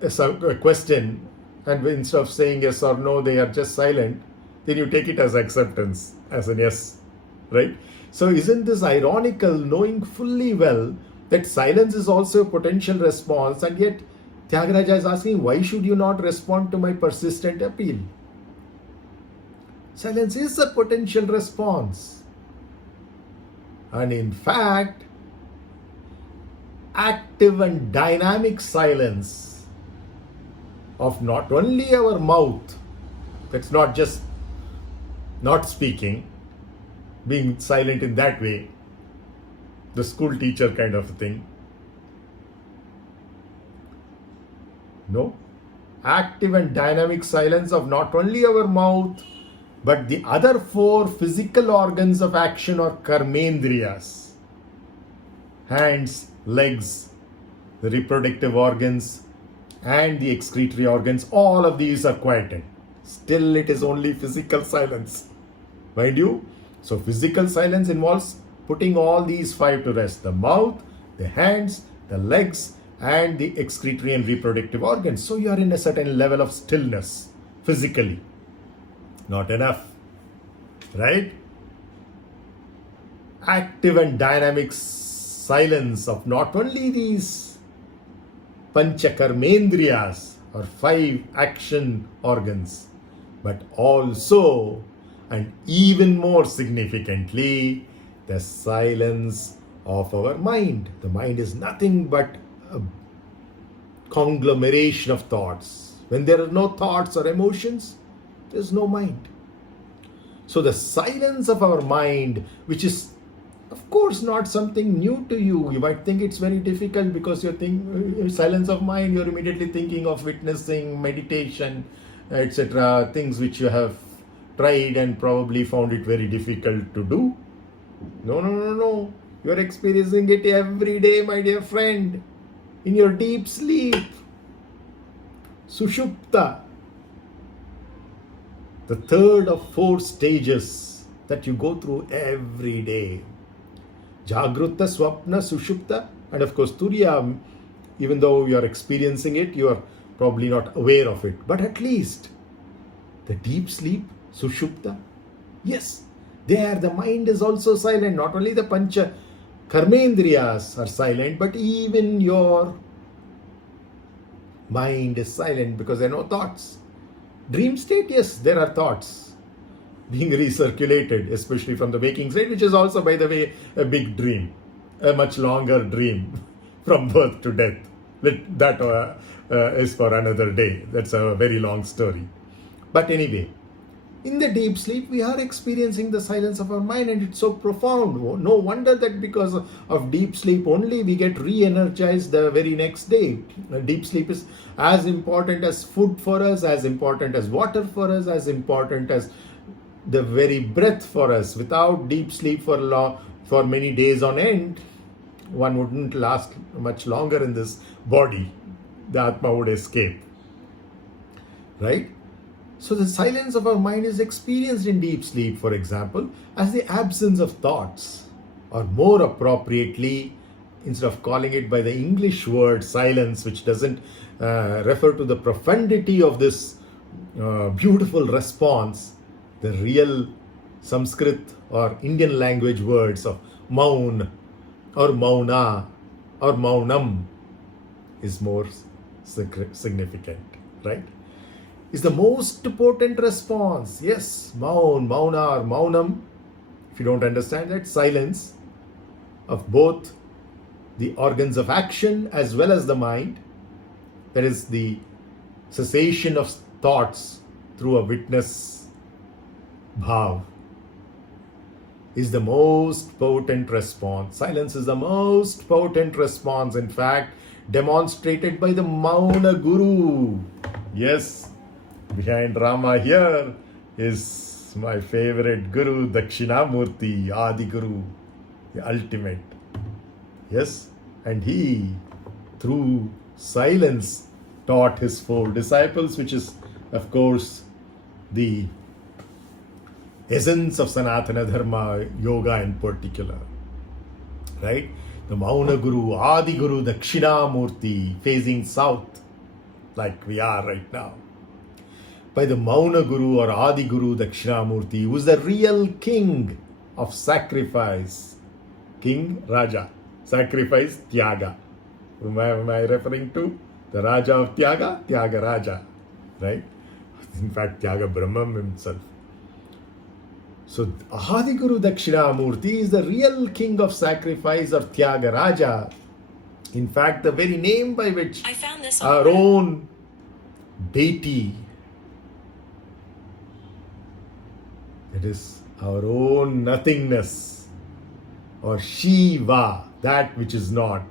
a question, and instead of saying yes or no, they are just silent, then you take it as acceptance, as an yes, right? So isn't this ironical, knowing fully well that silence is also a potential response, and yet Tyāga-rājā is asking, why should you not respond to my persistent appeal? Silence is a potential response. And in fact, active and dynamic silence of not only our mouth, that's not just not speaking, being silent in that way, the school teacher kind of a thing. No, active and dynamic silence of not only our mouth, but the other four physical organs of action or karmendriyas, hands, legs, the reproductive organs, and the excretory organs, all of these are quieted. Still, it is only physical silence, mind you. So physical silence involves putting all these five to rest: the mouth, the hands, the legs, and the excretory and reproductive organs. So you are in a certain level of stillness physically. Not enough, right? Active and dynamic silence of not only these panchakarmendriyas or five action organs, but also, and even more significantly, the silence of our mind. The mind is nothing but a conglomeration of thoughts. When there are no thoughts or emotions, there is no mind. So the silence of our mind, which is of course not something new to you. You might think it's very difficult because you're thinking silence of mind, you're immediately thinking of witnessing, meditation, etc. Things which you have tried and probably found it very difficult to do. No. You're experiencing it every day, my dear friend, in your deep sleep. Sushupta, the third of four stages that you go through every day. Jagrutta, Swapna, Sushupta, and of course Turiya. Even though you are experiencing it, you are probably not aware of it. But at least the deep sleep, Sushupta, yes, there the mind is also silent. Not only the pancha karmendriyas are silent, but even your mind is silent because there are no thoughts. Dream state, yes, there are thoughts being recirculated, especially from the waking state, which is also, by the way, a big dream, a much longer dream from birth to death. That is for another day. That's a very long story. But anyway, in the deep sleep, we are experiencing the silence of our mind, and it's so profound. No wonder that because of deep sleep only, we get re-energized the very next day. Deep sleep is as important as food for us, as important as water for us, as important as the very breath for us. Without deep sleep for for many days on end, one wouldn't last much longer in this body. The Atma would escape. Right? So the silence of our mind is experienced in deep sleep, for example, as the absence of thoughts, or more appropriately, instead of calling it by the English word silence, which doesn't refer to the profundity of this beautiful response, the real Sanskrit or Indian language words of maun or mauna or mounam is more significant, right? Is the most potent response. Yes, mauna or mounam, if you don't understand that, silence of both the organs of action as well as the mind. That is the cessation of thoughts through a witness bhav is the most potent response. Silence is the most potent response, in fact, demonstrated by the Mauna Guru. Yes, behind Rama here is my favorite Guru, Dakshinamurti, Adi Guru, the ultimate. Yes, and he, through silence, taught his 4 disciples, which is, of course, the essence of Sanatana Dharma, yoga in particular. Right? The Mauna Guru, Adi Guru, Dakshinamurti, facing south, like we are right now. By the Mauna Guru or Adi Guru, Dakshinamurti, who is the real king of sacrifice. King, Raja. Sacrifice, Tyaga. Whom am I referring to? The Raja of Tyaga, Tyāga-rājā. Right? In fact, tyaga-brahmam himself. So, Adi Guru Dakshinamurti is the real king of sacrifice or Tyāga-rājā. In fact, the very name by which our own deity, that is our own nothingness, or Shiva, that which is not,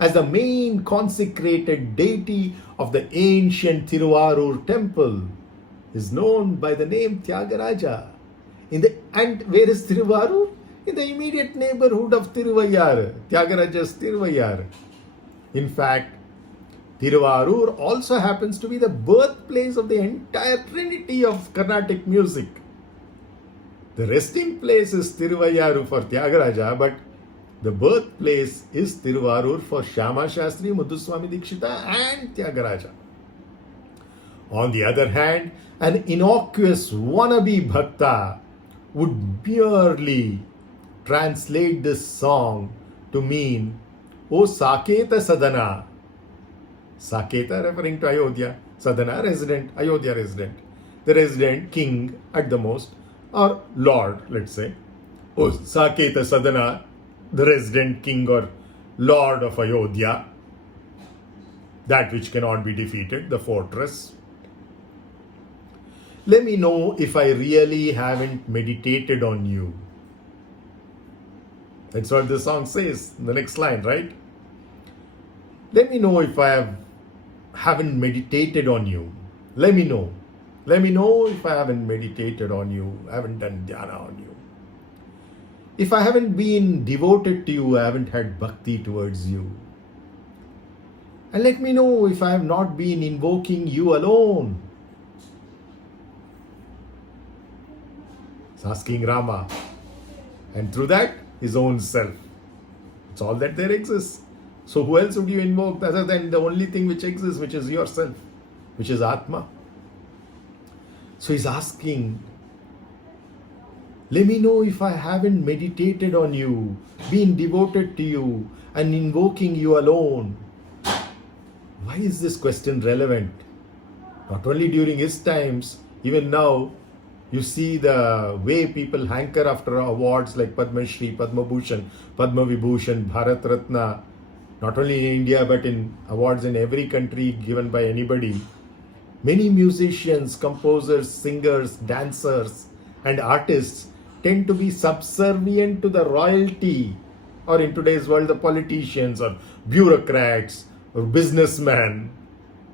as the main consecrated deity of the ancient Tiruvarur temple, is known by the name Tyāga-rājā. And where is Tiruvarur? In the immediate neighborhood of Tiruvayar, Tyāga-rājā's Tiruvayar. In fact, Tiruvarur also happens to be the birthplace of the entire trinity of Carnatic music. The resting place is Tiruvayar for Tyāga-rājā, but the birthplace is Tiruvarur for Shyama Shastri, Muthuswami Dikshita and Tyāga-rājā. On the other hand, an innocuous wannabe bhakta would merely translate this song to mean, O Saketa Sadhana. Saketa referring to Ayodhya, Sadhana resident, Ayodhya resident. The resident king at the most, or lord, let's say. O Saketa Sadhana, the resident king or lord of Ayodhya, that which cannot be defeated, the fortress. Let me know if I really haven't meditated on you. That's what the song says in the next line, right? Let me know if I haven't meditated on you. Let me know. Let me know if I haven't meditated on you, haven't done dhyana on you. If I haven't been devoted to you, I haven't had bhakti towards you. And let me know if I have not been invoking you alone. He's asking Rama. And through that, his own self. It's all that there exists. So who else would you invoke other than the only thing which exists, which is yourself, which is Atma? So he's asking, let me know if I haven't meditated on you, been devoted to you, and invoking you alone. Why is this question relevant? Not only during his times, even now, you see the way people hanker after awards like Padma Shri, Padma Bhushan, Padma Vibhushan, Bharat Ratna, not only in India but in awards in every country given by anybody. Many musicians, composers, singers, dancers, and artists tend to be subservient to the royalty, or in today's world, the politicians or bureaucrats or businessmen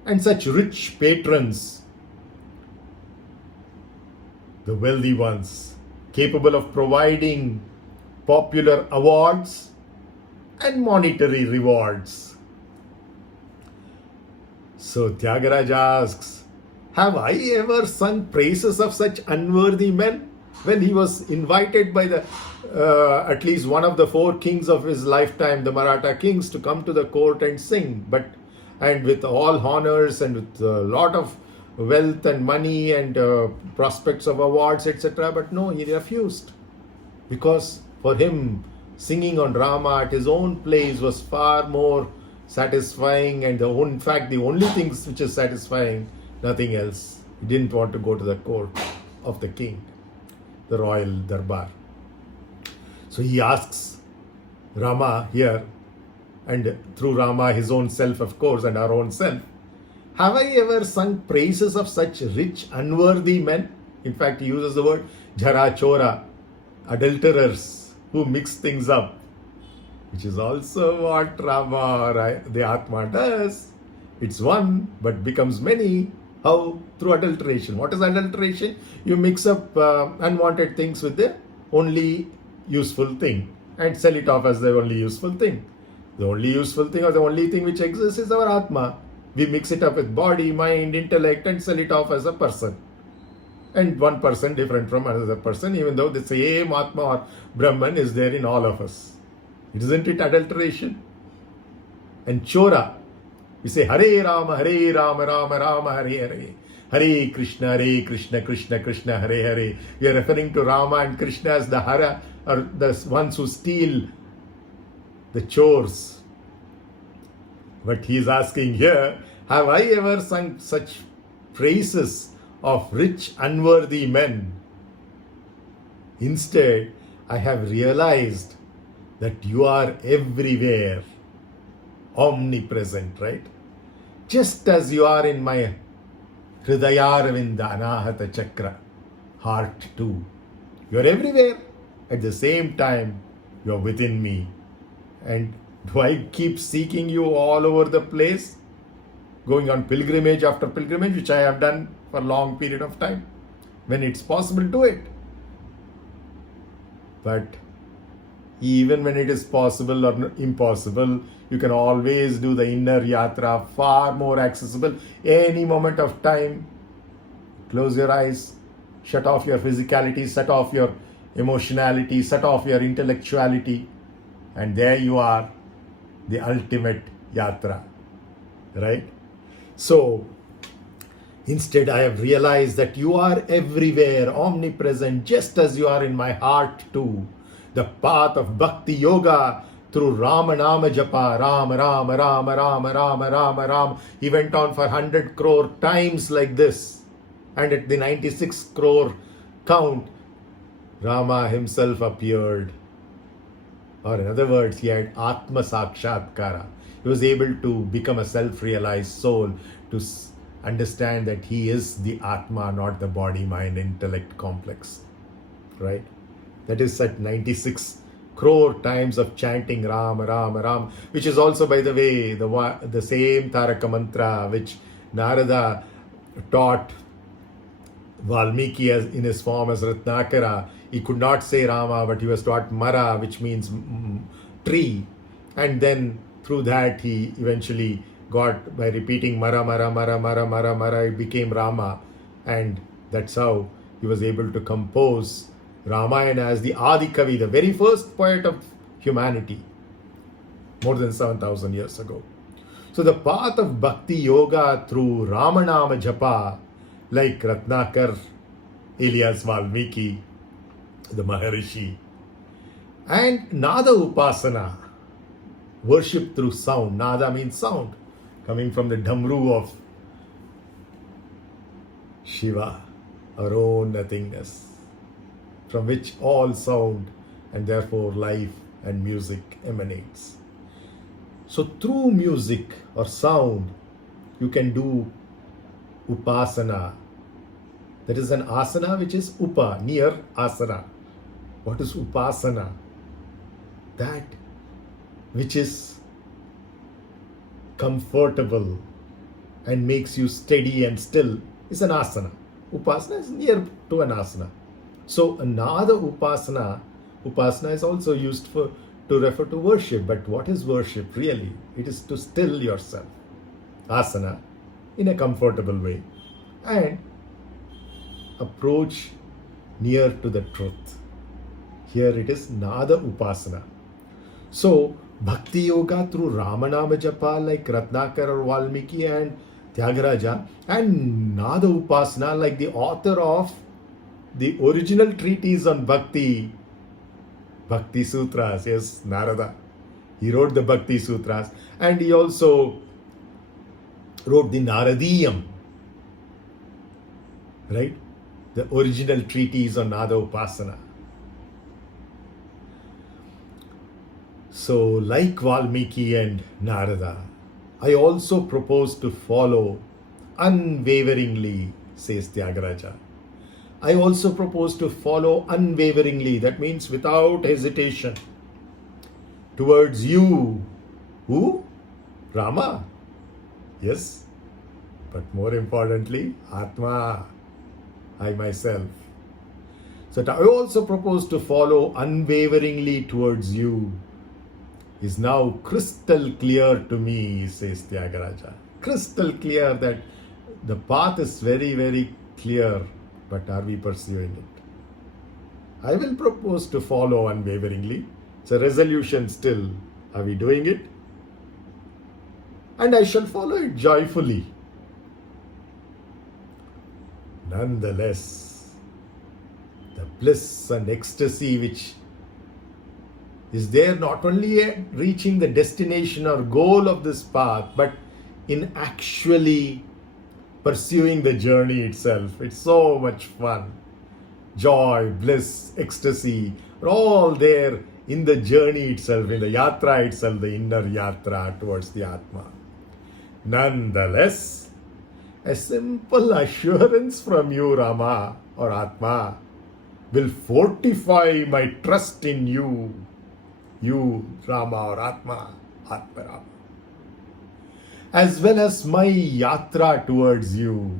and such rich patrons, the wealthy ones, capable of providing popular awards and monetary rewards. So Tyāgarājā asks, have I ever sung praises of such unworthy men? When he was invited by the at least one of the 4 kings of his lifetime, the Maratha kings, to come to the court and sing, and with all honors and with a lot of wealth and money and prospects of awards, etc. But no, he refused, because for him singing on Rama at his own place was far more satisfying, and in fact the only things which is satisfying, nothing else. He didn't want to go to the court of the king, the royal darbar. So he asks Rama here, and through Rama his own self, of course, and our own self, have I ever sung praises of such rich, unworthy men? In fact, he uses the word jhara chora, adulterers who mix things up, which is also what Rama, the Atma, does. It's one, but becomes many. How? Through adulteration. What is adulteration? You mix up unwanted things with the only useful thing and sell it off as the only useful thing. The only useful thing, or the only thing which exists, is our Atma. We mix it up with body, mind, intellect, and sell it off as a person. And one person different from another person, even though the same Atma or Brahman is there in all of us. Isn't it adulteration? And chora, we say Hare Rama, Rama Rama, Hare Hare. Hare Krishna, Krishna Krishna, Hare Hare. We are referring to Rama and Krishna as the Hara, or the ones who steal the chores. But he is asking here, have I ever sung such praises of rich, unworthy men? Instead, I have realized that you are everywhere, omnipresent, right? Just as you are in my hridayaravinda anahata chakra, heart too. You are everywhere. At the same time, you are within me. And do I keep seeking you all over the place? Going on pilgrimage after pilgrimage, which I have done for a long period of time. When it's possible, do it. But even when it is possible or impossible, you can always do the inner yatra, far more accessible. Any moment of time, close your eyes, shut off your physicality, shut off your emotionality, shut off your intellectuality, and there you are, the ultimate yatra, right? So, instead I have realized that you are everywhere, omnipresent, just as you are in my heart too. The path of bhakti yoga through Rama Nama Japa, Rama Rama Rama Rama Rama Rama Rama. He went on for 100 crore times like this. And at the 96 crore count, Rama himself appeared. Or in other words, he had Atma Sakshatkara. He was able to become a self-realized soul, to understand that he is the Atma, not the body, mind, intellect complex. Right? That is at 96 crore times of chanting Rama, Rama, Rama, which is also, by the way, the same Taraka mantra which Narada taught Valmiki in his form as Ratnakara. He could not say Rama, but he was taught Mara, which means tree. And then through that he eventually got, by repeating Mara, Mara, Mara, Mara, Mara, Mara, it became Rama. And that's how he was able to compose Ramayana as the Adi Kavi, the very first poet of humanity, more than 7,000 years ago. So the path of Bhakti Yoga through Ramanama Japa, like Ratnakar, alias Valmiki, the Maharishi, and Nada Upasana, worship through sound. Nada means sound, coming from the Dhamru of Shiva, our own nothingness, from which all sound and therefore life and music emanates. So through music or sound, you can do upasana. That is an asana which is upa, near asana. What is upasana? That which is comfortable and makes you steady and still is an asana. Upasana is near to an asana. So another upasana Upasana is also used to refer to worship. But what is worship really? It is to still yourself. Asana in a comfortable way and approach near to the truth. Here it is Nada Upasana. So, Bhakti Yoga through Ramanama Japa like Ratnakar or Valmiki and Tyāgarājā, and Nada Upasana like the author of the original treatise on Bhakti, Bhakti Sutras, yes, Narada. He wrote the Bhakti Sutras and he also wrote the Naradiyam, right? The original treatise on Nada Upasana. So, like Valmiki and Narada, I also propose to follow unwaveringly, says Tyāgarājā. I also propose to follow unwaveringly, that means without hesitation, towards you. Who? Rama. Yes. But more importantly, Atma, I myself. So I also propose to follow unwaveringly towards you. Is now crystal clear to me, says Tyāgarājā. Crystal clear that the path is very, very clear, but are we pursuing it? I will propose to follow unwaveringly. It's a resolution still. Are we doing it? And I shall follow it joyfully. Nonetheless, the bliss and ecstasy which is there not only at reaching the destination or goal of this path, but in actually pursuing the journey itself. It's so much fun. Joy, bliss, ecstasy are all there in the journey itself, in the yatra itself, the inner yatra towards the Atma. Nonetheless, a simple assurance from you, Rama or Atma, will fortify my trust in you. You, Rama or Atma, Atma, as well as my yatra towards you.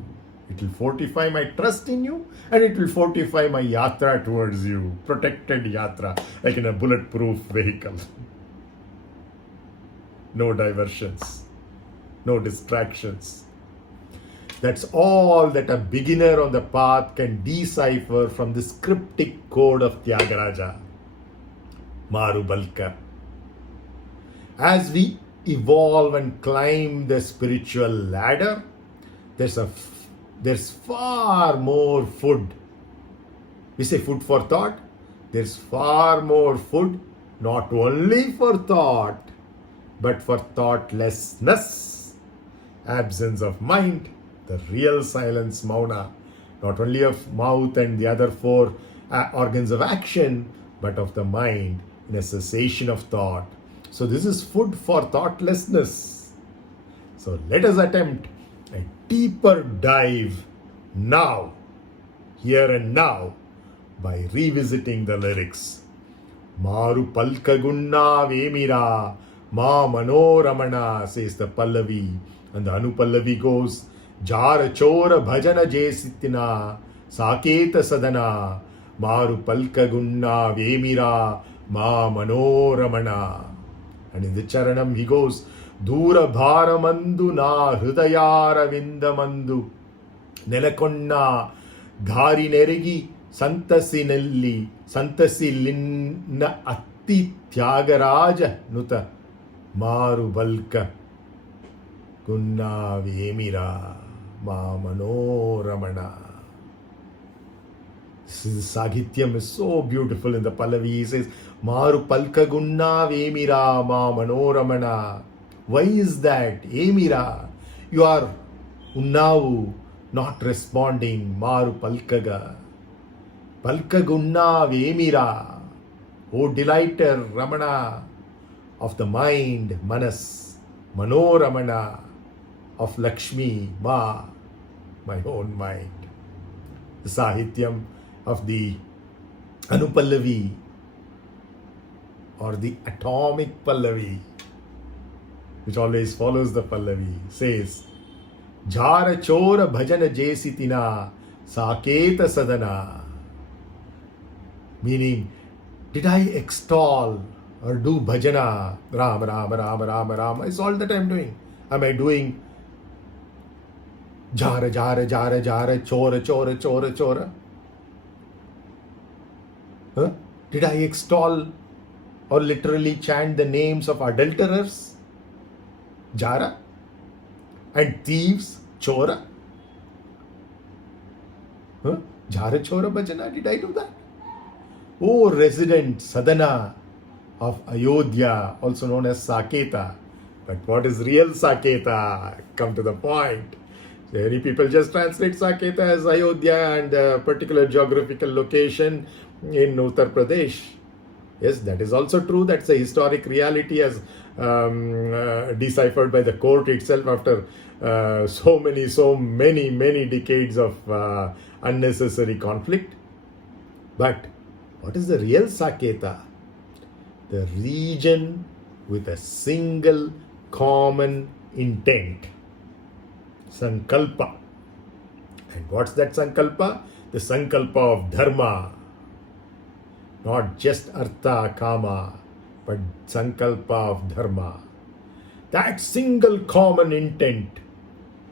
It will fortify my trust in you and it will fortify my yatra towards you. Protected yatra, like in a bulletproof vehicle. No diversions, no distractions. That's all that a beginner on the path can decipher from this cryptic code of Tyāgarājā. Mārubalkā. As we evolve and climb the spiritual ladder, there's far more food. We say food for thought. There's far more food, not only for thought, but for thoughtlessness, absence of mind, the real silence, mauna, not only of mouth and the other four organs of action, but of the mind in a cessation of thought. So this is food for thoughtlessness. So let us attempt a deeper dive now, here and now, by revisiting the lyrics. Mārubalkā gunna vemira ma manoramana, says the Pallavi, and the Anupallavi goes, Jara chora bhajana jesitina saketa sadana Mārubalkā gunna vemira ma manoramana. And in the charanam he goes, Dura bharamandu na hridayara vindamandu nelakonna dhari nerigi santasinelli santasilinna atti tyāgarājā nuta mārubalkā kunna vemira ma manoramana. This Sagityam is so beautiful in the Pallavi. He says, Mārubalkā gunna vemira ma manoramana. Why is that? Emira, you are unnavu, not responding. Mārubalkā. Balka gunna vemira. O delighter, Ramana, of the mind, Manas, Manoramana, of Lakshmi, Ma, my own mind. The Sahityam of the Anupallavi or the atomic Pallavi, which always follows the Pallavi, says, Jara chora bhajana jesitina saketa sadana. Meaning, Did I extol or do bhajana? Rama, Rama, Rama, Rama, Rama is all that I'm doing. Am I doing jara, jara, jara, jara, chora, chora, chora, chora? Huh? Did I extol or literally chant the names of adulterers? Jara. And thieves? Chora. Huh? Jara, chora, bhajana. Did I do that? Oh, resident sadhana of Ayodhya, also known as Saketa. But what is real Saketa? Come to the point. Many people just translate Saketa as Ayodhya and a particular geographical location in Uttar Pradesh. Yes, that is also true. That's a historic reality as deciphered by the court itself after so many decades of unnecessary conflict. But what is the real Saketa? The region with a single common intent. Sankalpa. And what's that Sankalpa? The Sankalpa of Dharma. Not just Artha, Kama, but Sankalpa of Dharma. That single common intent,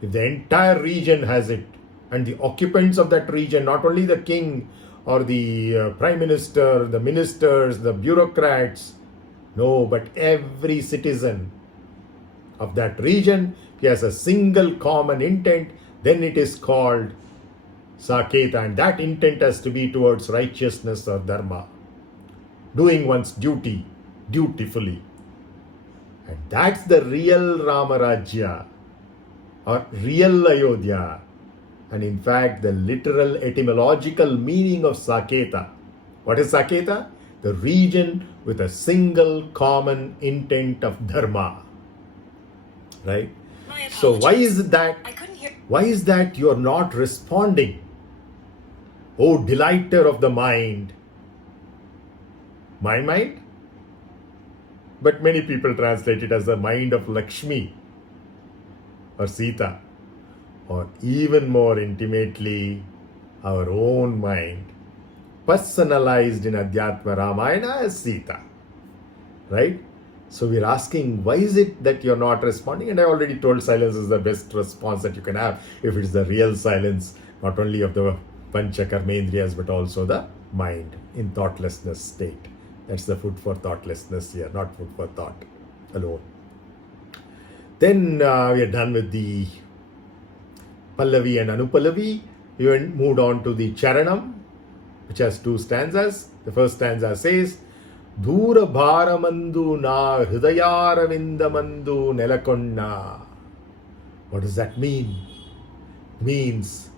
if the entire region has it, and the occupants of that region, not only the king or the prime minister, the ministers, the bureaucrats, no, but every citizen of that region, he has a single common intent, then it is called Saketa, and that intent has to be towards righteousness or Dharma. Doing one's duty dutifully. And that's the real Rama-rājya or real Ayodhya. And in fact, the literal etymological meaning of Saketa. What is Saketa? The region with a single common intent of Dharma. Right? So why is that you are not responding? Oh, delighter of the mind. My mind? But many people translate it as the mind of Lakshmi or Sita, or even more intimately, our own mind, personalized in Adhyatma Ramayana as Sita. Right? So we're asking, why is it that you're not responding? And I already told silence is the best response that you can have if it's the real silence, not only of the Pancha Karmendriyas, but also the mind in thoughtlessness state. That's the food for thoughtlessness here, not food for thought alone. Then we are done with the Pallavi and Anupallavi. We moved on to the Charanam, which has two stanzas. The first stanza says, Dhura bharamandu na hridayaravindamandu nelakonna. What does that mean? It means,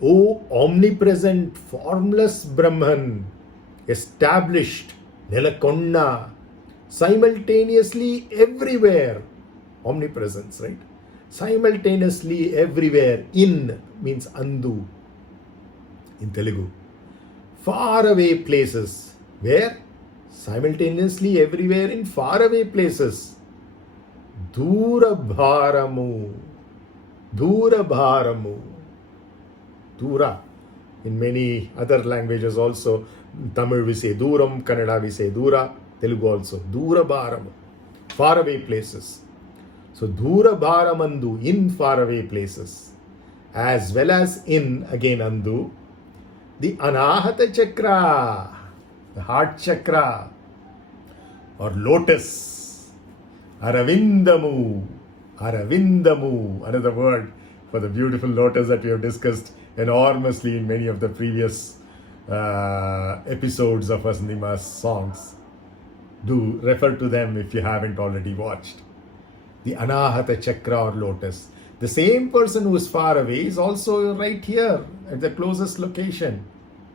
O omnipresent, formless Brahman, established, nelakonna, simultaneously everywhere. Omnipresence, right? Simultaneously everywhere. In means andu in Telugu. Faraway places. Where? Simultaneously everywhere in faraway places. Dura bharamu. Dura bharamu. Dura. In many other languages also, Tamil we say Duram, Kannada we say Dura, Telugu also. Dura bharamu. Faraway places. So Dura bharamandu, in faraway places. As well as in, again andu, the Anahata chakra, the heart chakra, or lotus, Aravindamu, Aravindamu, another word for the beautiful lotus that we have discussed enormously in many of the previous episodes of VasanthiMā's songs. Do refer to them if you haven't already watched. The Anahata chakra or lotus. The same person who is far away is also right here at the closest location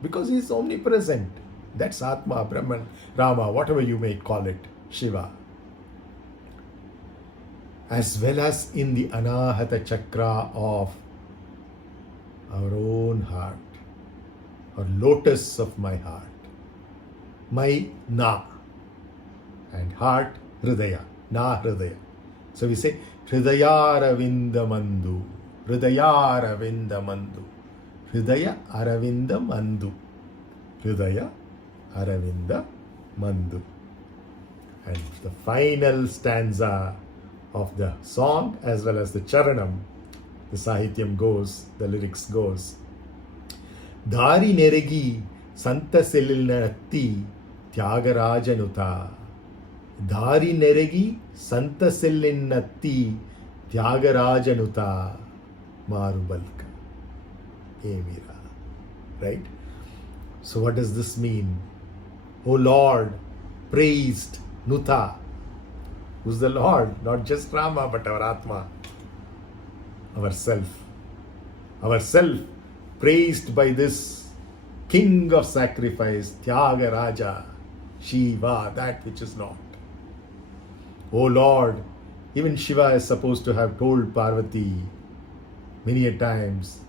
because he is omnipresent. That's Atma, Brahman, Rama, whatever you may call it, Shiva. As well as in the Anahata chakra of our own heart, or lotus of my heart, my na, and heart, hridaya, na hridaya. So we say, Hridaya Aravinda Mandu, Hridaya Aravinda Mandu, Hridaya Aravinda Mandu, Hridaya Aravinda mandu. And the final stanza of the song as well as the charanam, the sahityam goes, the lyrics goes, Dari neregi santa sellinatti tyāga-rājā. Dari neregi santa sellinatti tyāga-rājā mārubalkā. Emira. Right? So what does this mean? O Lord, praised Nuta. Who's the Lord? Not just Rama, but our Atma. Ourself. Ourself praised by this king of sacrifice, Tyāga-rājā, Shiva, that which is not. O Lord, even Shiva is supposed to have told Parvati many a times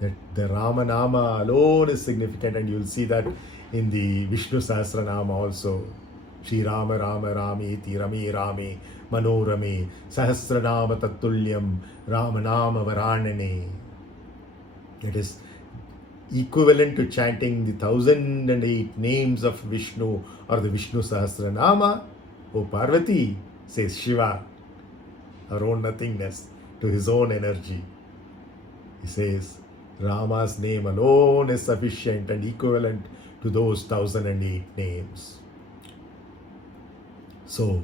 that the Ramanama alone is significant, and you'll see that in the Vishnu Sahasranama also. śrī-rāma-rāma-rāmeti rame-rame manorame sahasranama tattulyam ramanama varanane. That is equivalent to chanting the 1008 names of Vishnu or the Vishnu Sahasranama. O Parvati, says Shiva, our own nothingness, to his own energy. He says, Rama's name alone is sufficient and equivalent to those 1008 names. So,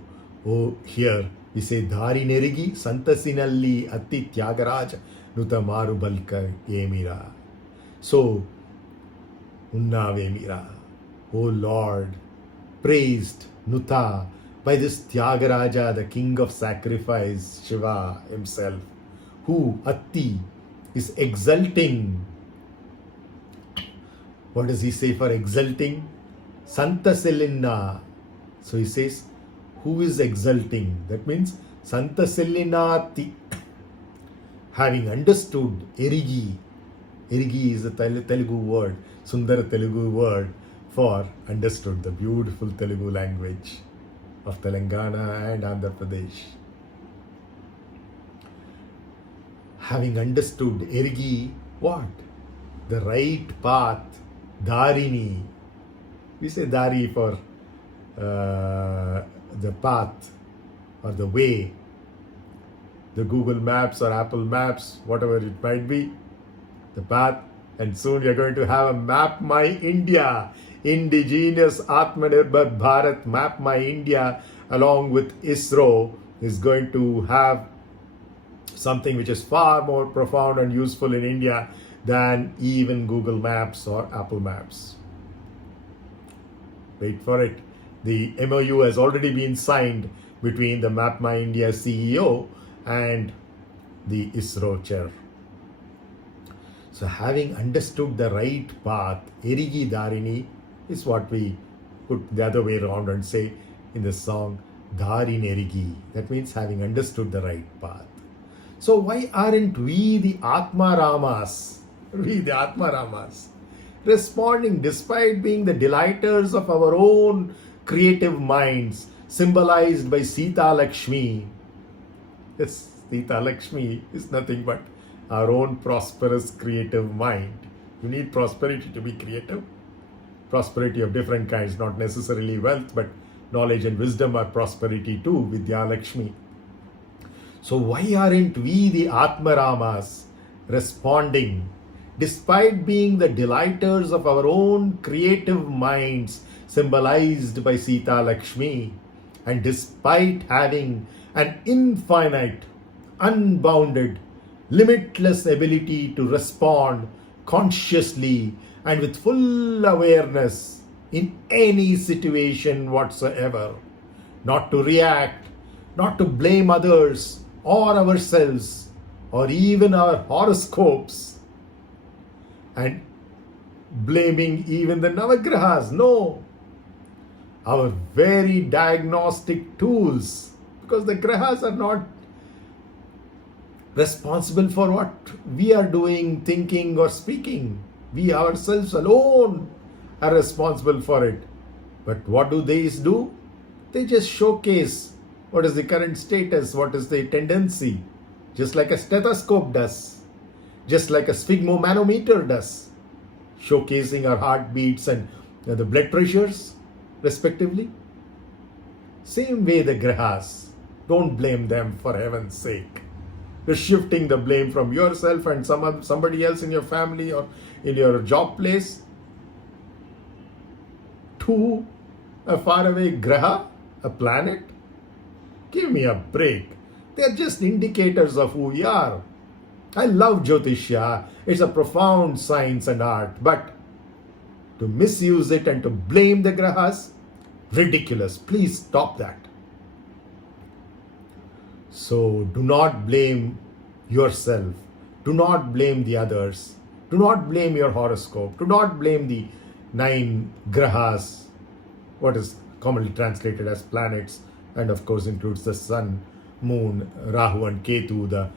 here we say, Dari nerigi santasinalli atti tyāga-rājā nuta mārubalkā emira. So, unnavemira, O Lord, praised Nuta by this Tyāga-rājā, the king of sacrifice, Shiva himself, who atti is exulting. What does he say for exulting? Santa Sellinna. So he says, who is exulting? That means Santa Sellinati. Having understood erigi. Erigi is a Telugu word, Sundara Telugu word for understood, the beautiful Telugu language of Telangana and Andhra Pradesh. Having understood erigi, what? The right path, darini. We say dari for the path or the way, the Google Maps or Apple Maps, whatever it might be, the path. And soon you're going to have a Map My India, indigenous Atmanirbhar Bharat Map My India, along with ISRO is going to have something which is far more profound and useful in India than even Google Maps or Apple Maps. Wait for it. The MOU has already been signed between the Map My India CEO and the ISRO chair. So having understood the right path, erigi darini, is what we put the other way around and say in the song, Dharin erigi. That means having understood the right path. So why aren't we the Atma Ramas, responding despite being the delighters of our own creative minds, symbolized by Sita Lakshmi? Yes, Sita Lakshmi is nothing but our own prosperous creative mind. You need prosperity to be creative. Prosperity of different kinds, not necessarily wealth, but knowledge and wisdom are prosperity too, Vidya Lakshmi. So why aren't we the Atma Ramas responding despite being the delighters of our own creative minds, symbolized by Sita Lakshmi, and despite having an infinite, unbounded, limitless ability to respond consciously and with full awareness in any situation whatsoever, not to react, not to blame others or ourselves or even our horoscopes, and blaming even the Navagrahas. No, our very diagnostic tools, because the grahas are not responsible for what we are doing, thinking or speaking. We ourselves alone are responsible for it. But what do they do? They just showcase what is the current status, what is the tendency, just like a stethoscope does, just like a sphygmomanometer does, showcasing our heartbeats and the blood pressures. respectively. Same way the grahas, don't blame them for heaven's sake. You're shifting the blame from yourself and somebody else in your family or in your job place to a faraway graha, a planet. Give me a break. They're just indicators of who we are. I love Jyotishya. It's a profound science and art. But to misuse it and to blame the grahas, ridiculous. Please stop that. So do not blame yourself. Do not blame the others. Do not blame your horoscope. Do not blame the 9 grahas, what is commonly translated as planets, and of course includes the sun, moon, Rahu and Ketu, the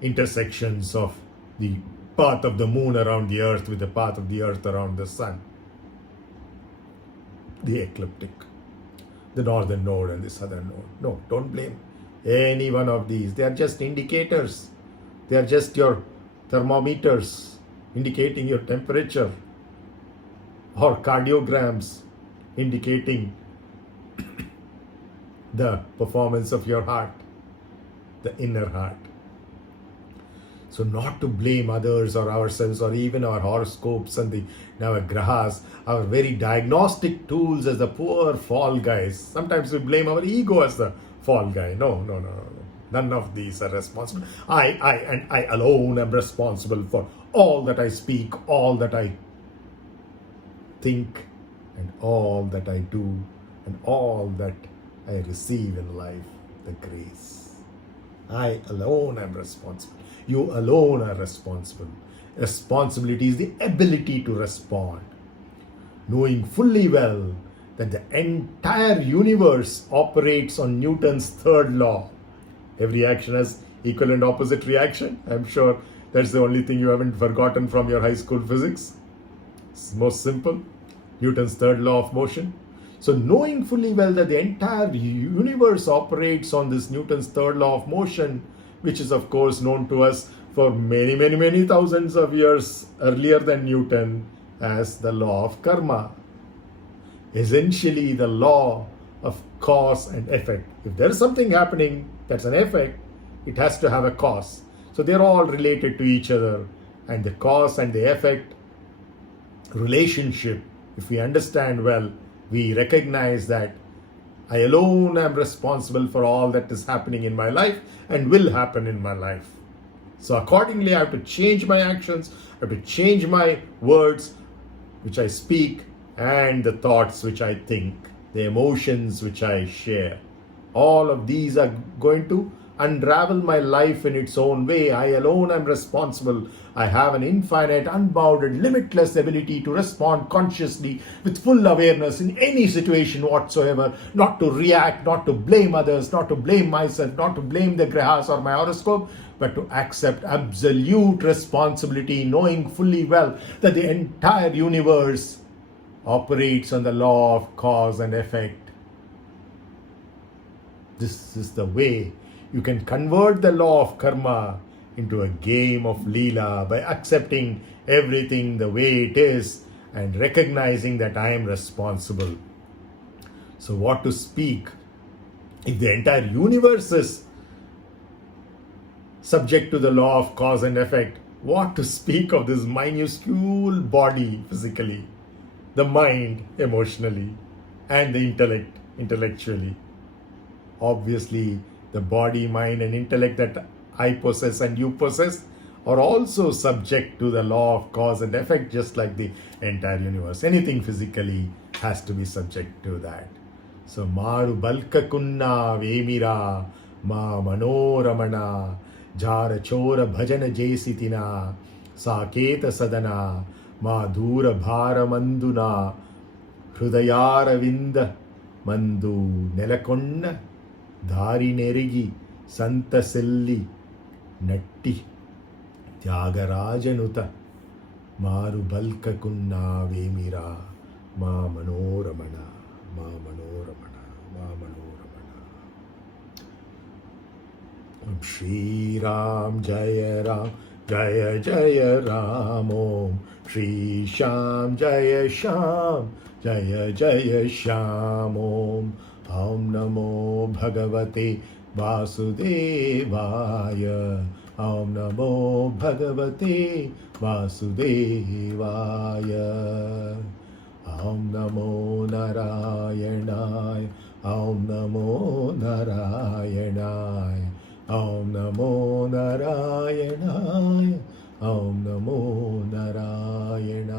intersections of the path of the moon around the earth with the path of the earth around the sun. The ecliptic, the northern node and the southern node. No, don't blame any one of these. They are just indicators. They are just your thermometers indicating your temperature, or cardiograms indicating the performance of your heart, the inner heart. So not to blame others or ourselves or even our horoscopes and the grahas, our very diagnostic tools as the poor fall guys. Sometimes we blame our ego as the fall guy. No. None of these are responsible. I alone am responsible for all that I speak, all that I think, and all that I do, and all that I receive in life, the grace. I alone am responsible. You alone are responsible. Responsibility is the ability to respond, knowing fully well that the entire universe operates on Newton's third law. Every action has equal and opposite reaction. I'm sure that's the only thing you haven't forgotten from your high school physics. It's most simple. Newton's third law of motion. So knowing fully well that the entire universe operates on this Newton's third law of motion, which is of course known to us for many thousands of years earlier than Newton as the law of karma. Essentially the law of cause and effect. If there is something happening that's an effect, it has to have a cause. So they're all related to each other, and the cause and the effect relationship, if we understand well, we recognize that I alone am responsible for all that is happening in my life and will happen in my life. So accordingly, I have to change my actions, I have to change my words which I speak, and the thoughts which I think, the emotions which I share. All of these are going to unravel my life in its own way. I alone am responsible. I have an infinite, unbounded, limitless ability to respond consciously with full awareness in any situation whatsoever, not to react, not to blame others, not to blame myself, not to blame the grahas or my horoscope, but to accept absolute responsibility, knowing fully well that the entire universe operates on the law of cause and effect. This is the way you can convert the law of karma into a game of leela by accepting everything the way it is and recognizing that I am responsible. So what to speak? If the entire universe is subject to the law of cause and effect, what to speak of this minuscule body physically, the mind emotionally, and the intellect intellectually? Obviously, the body, mind, and intellect that I possess and you possess are also subject to the law of cause and effect, just like the entire universe. Anything physically has to be subject to that. So, mārubalkā kunna vemira ma manoramana jara chora bhajana jesitina saketa sadana ma dura bharamanduna hrudayaravinda mandu nelakonna ದಾರಿ ನೆರಗಿ ಸಂತಸೆಲ್ಲಿ Nutty ತ್ಯಾಗರಾಜನುತ ಮಾರುಬಲ್ಕ Cunha ವೇಮಿರ ಮಾ ಮನೋರಮಣ ಮಾ ಮನೋರಮಣ ಮಾ ಮನೋರಮಣ. ಓಂ ಶ್ರೀರಾಮ್ ಜಯ Ram Jaya Jaya Ram Om Shri Shyam Jaya Shyam Jaya Jaya Shyam Om Om Namo Bhagavate Vasudevaya Om Namo Bhagavate Vasudevaya Om Namo Narayanaya Om Namo Narayanaya Om Namo Narayanaya Om Namo Narayanaya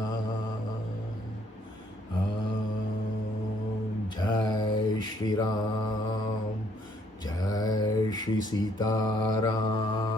Om Jai Shri Ram Jai Shri Sita Ram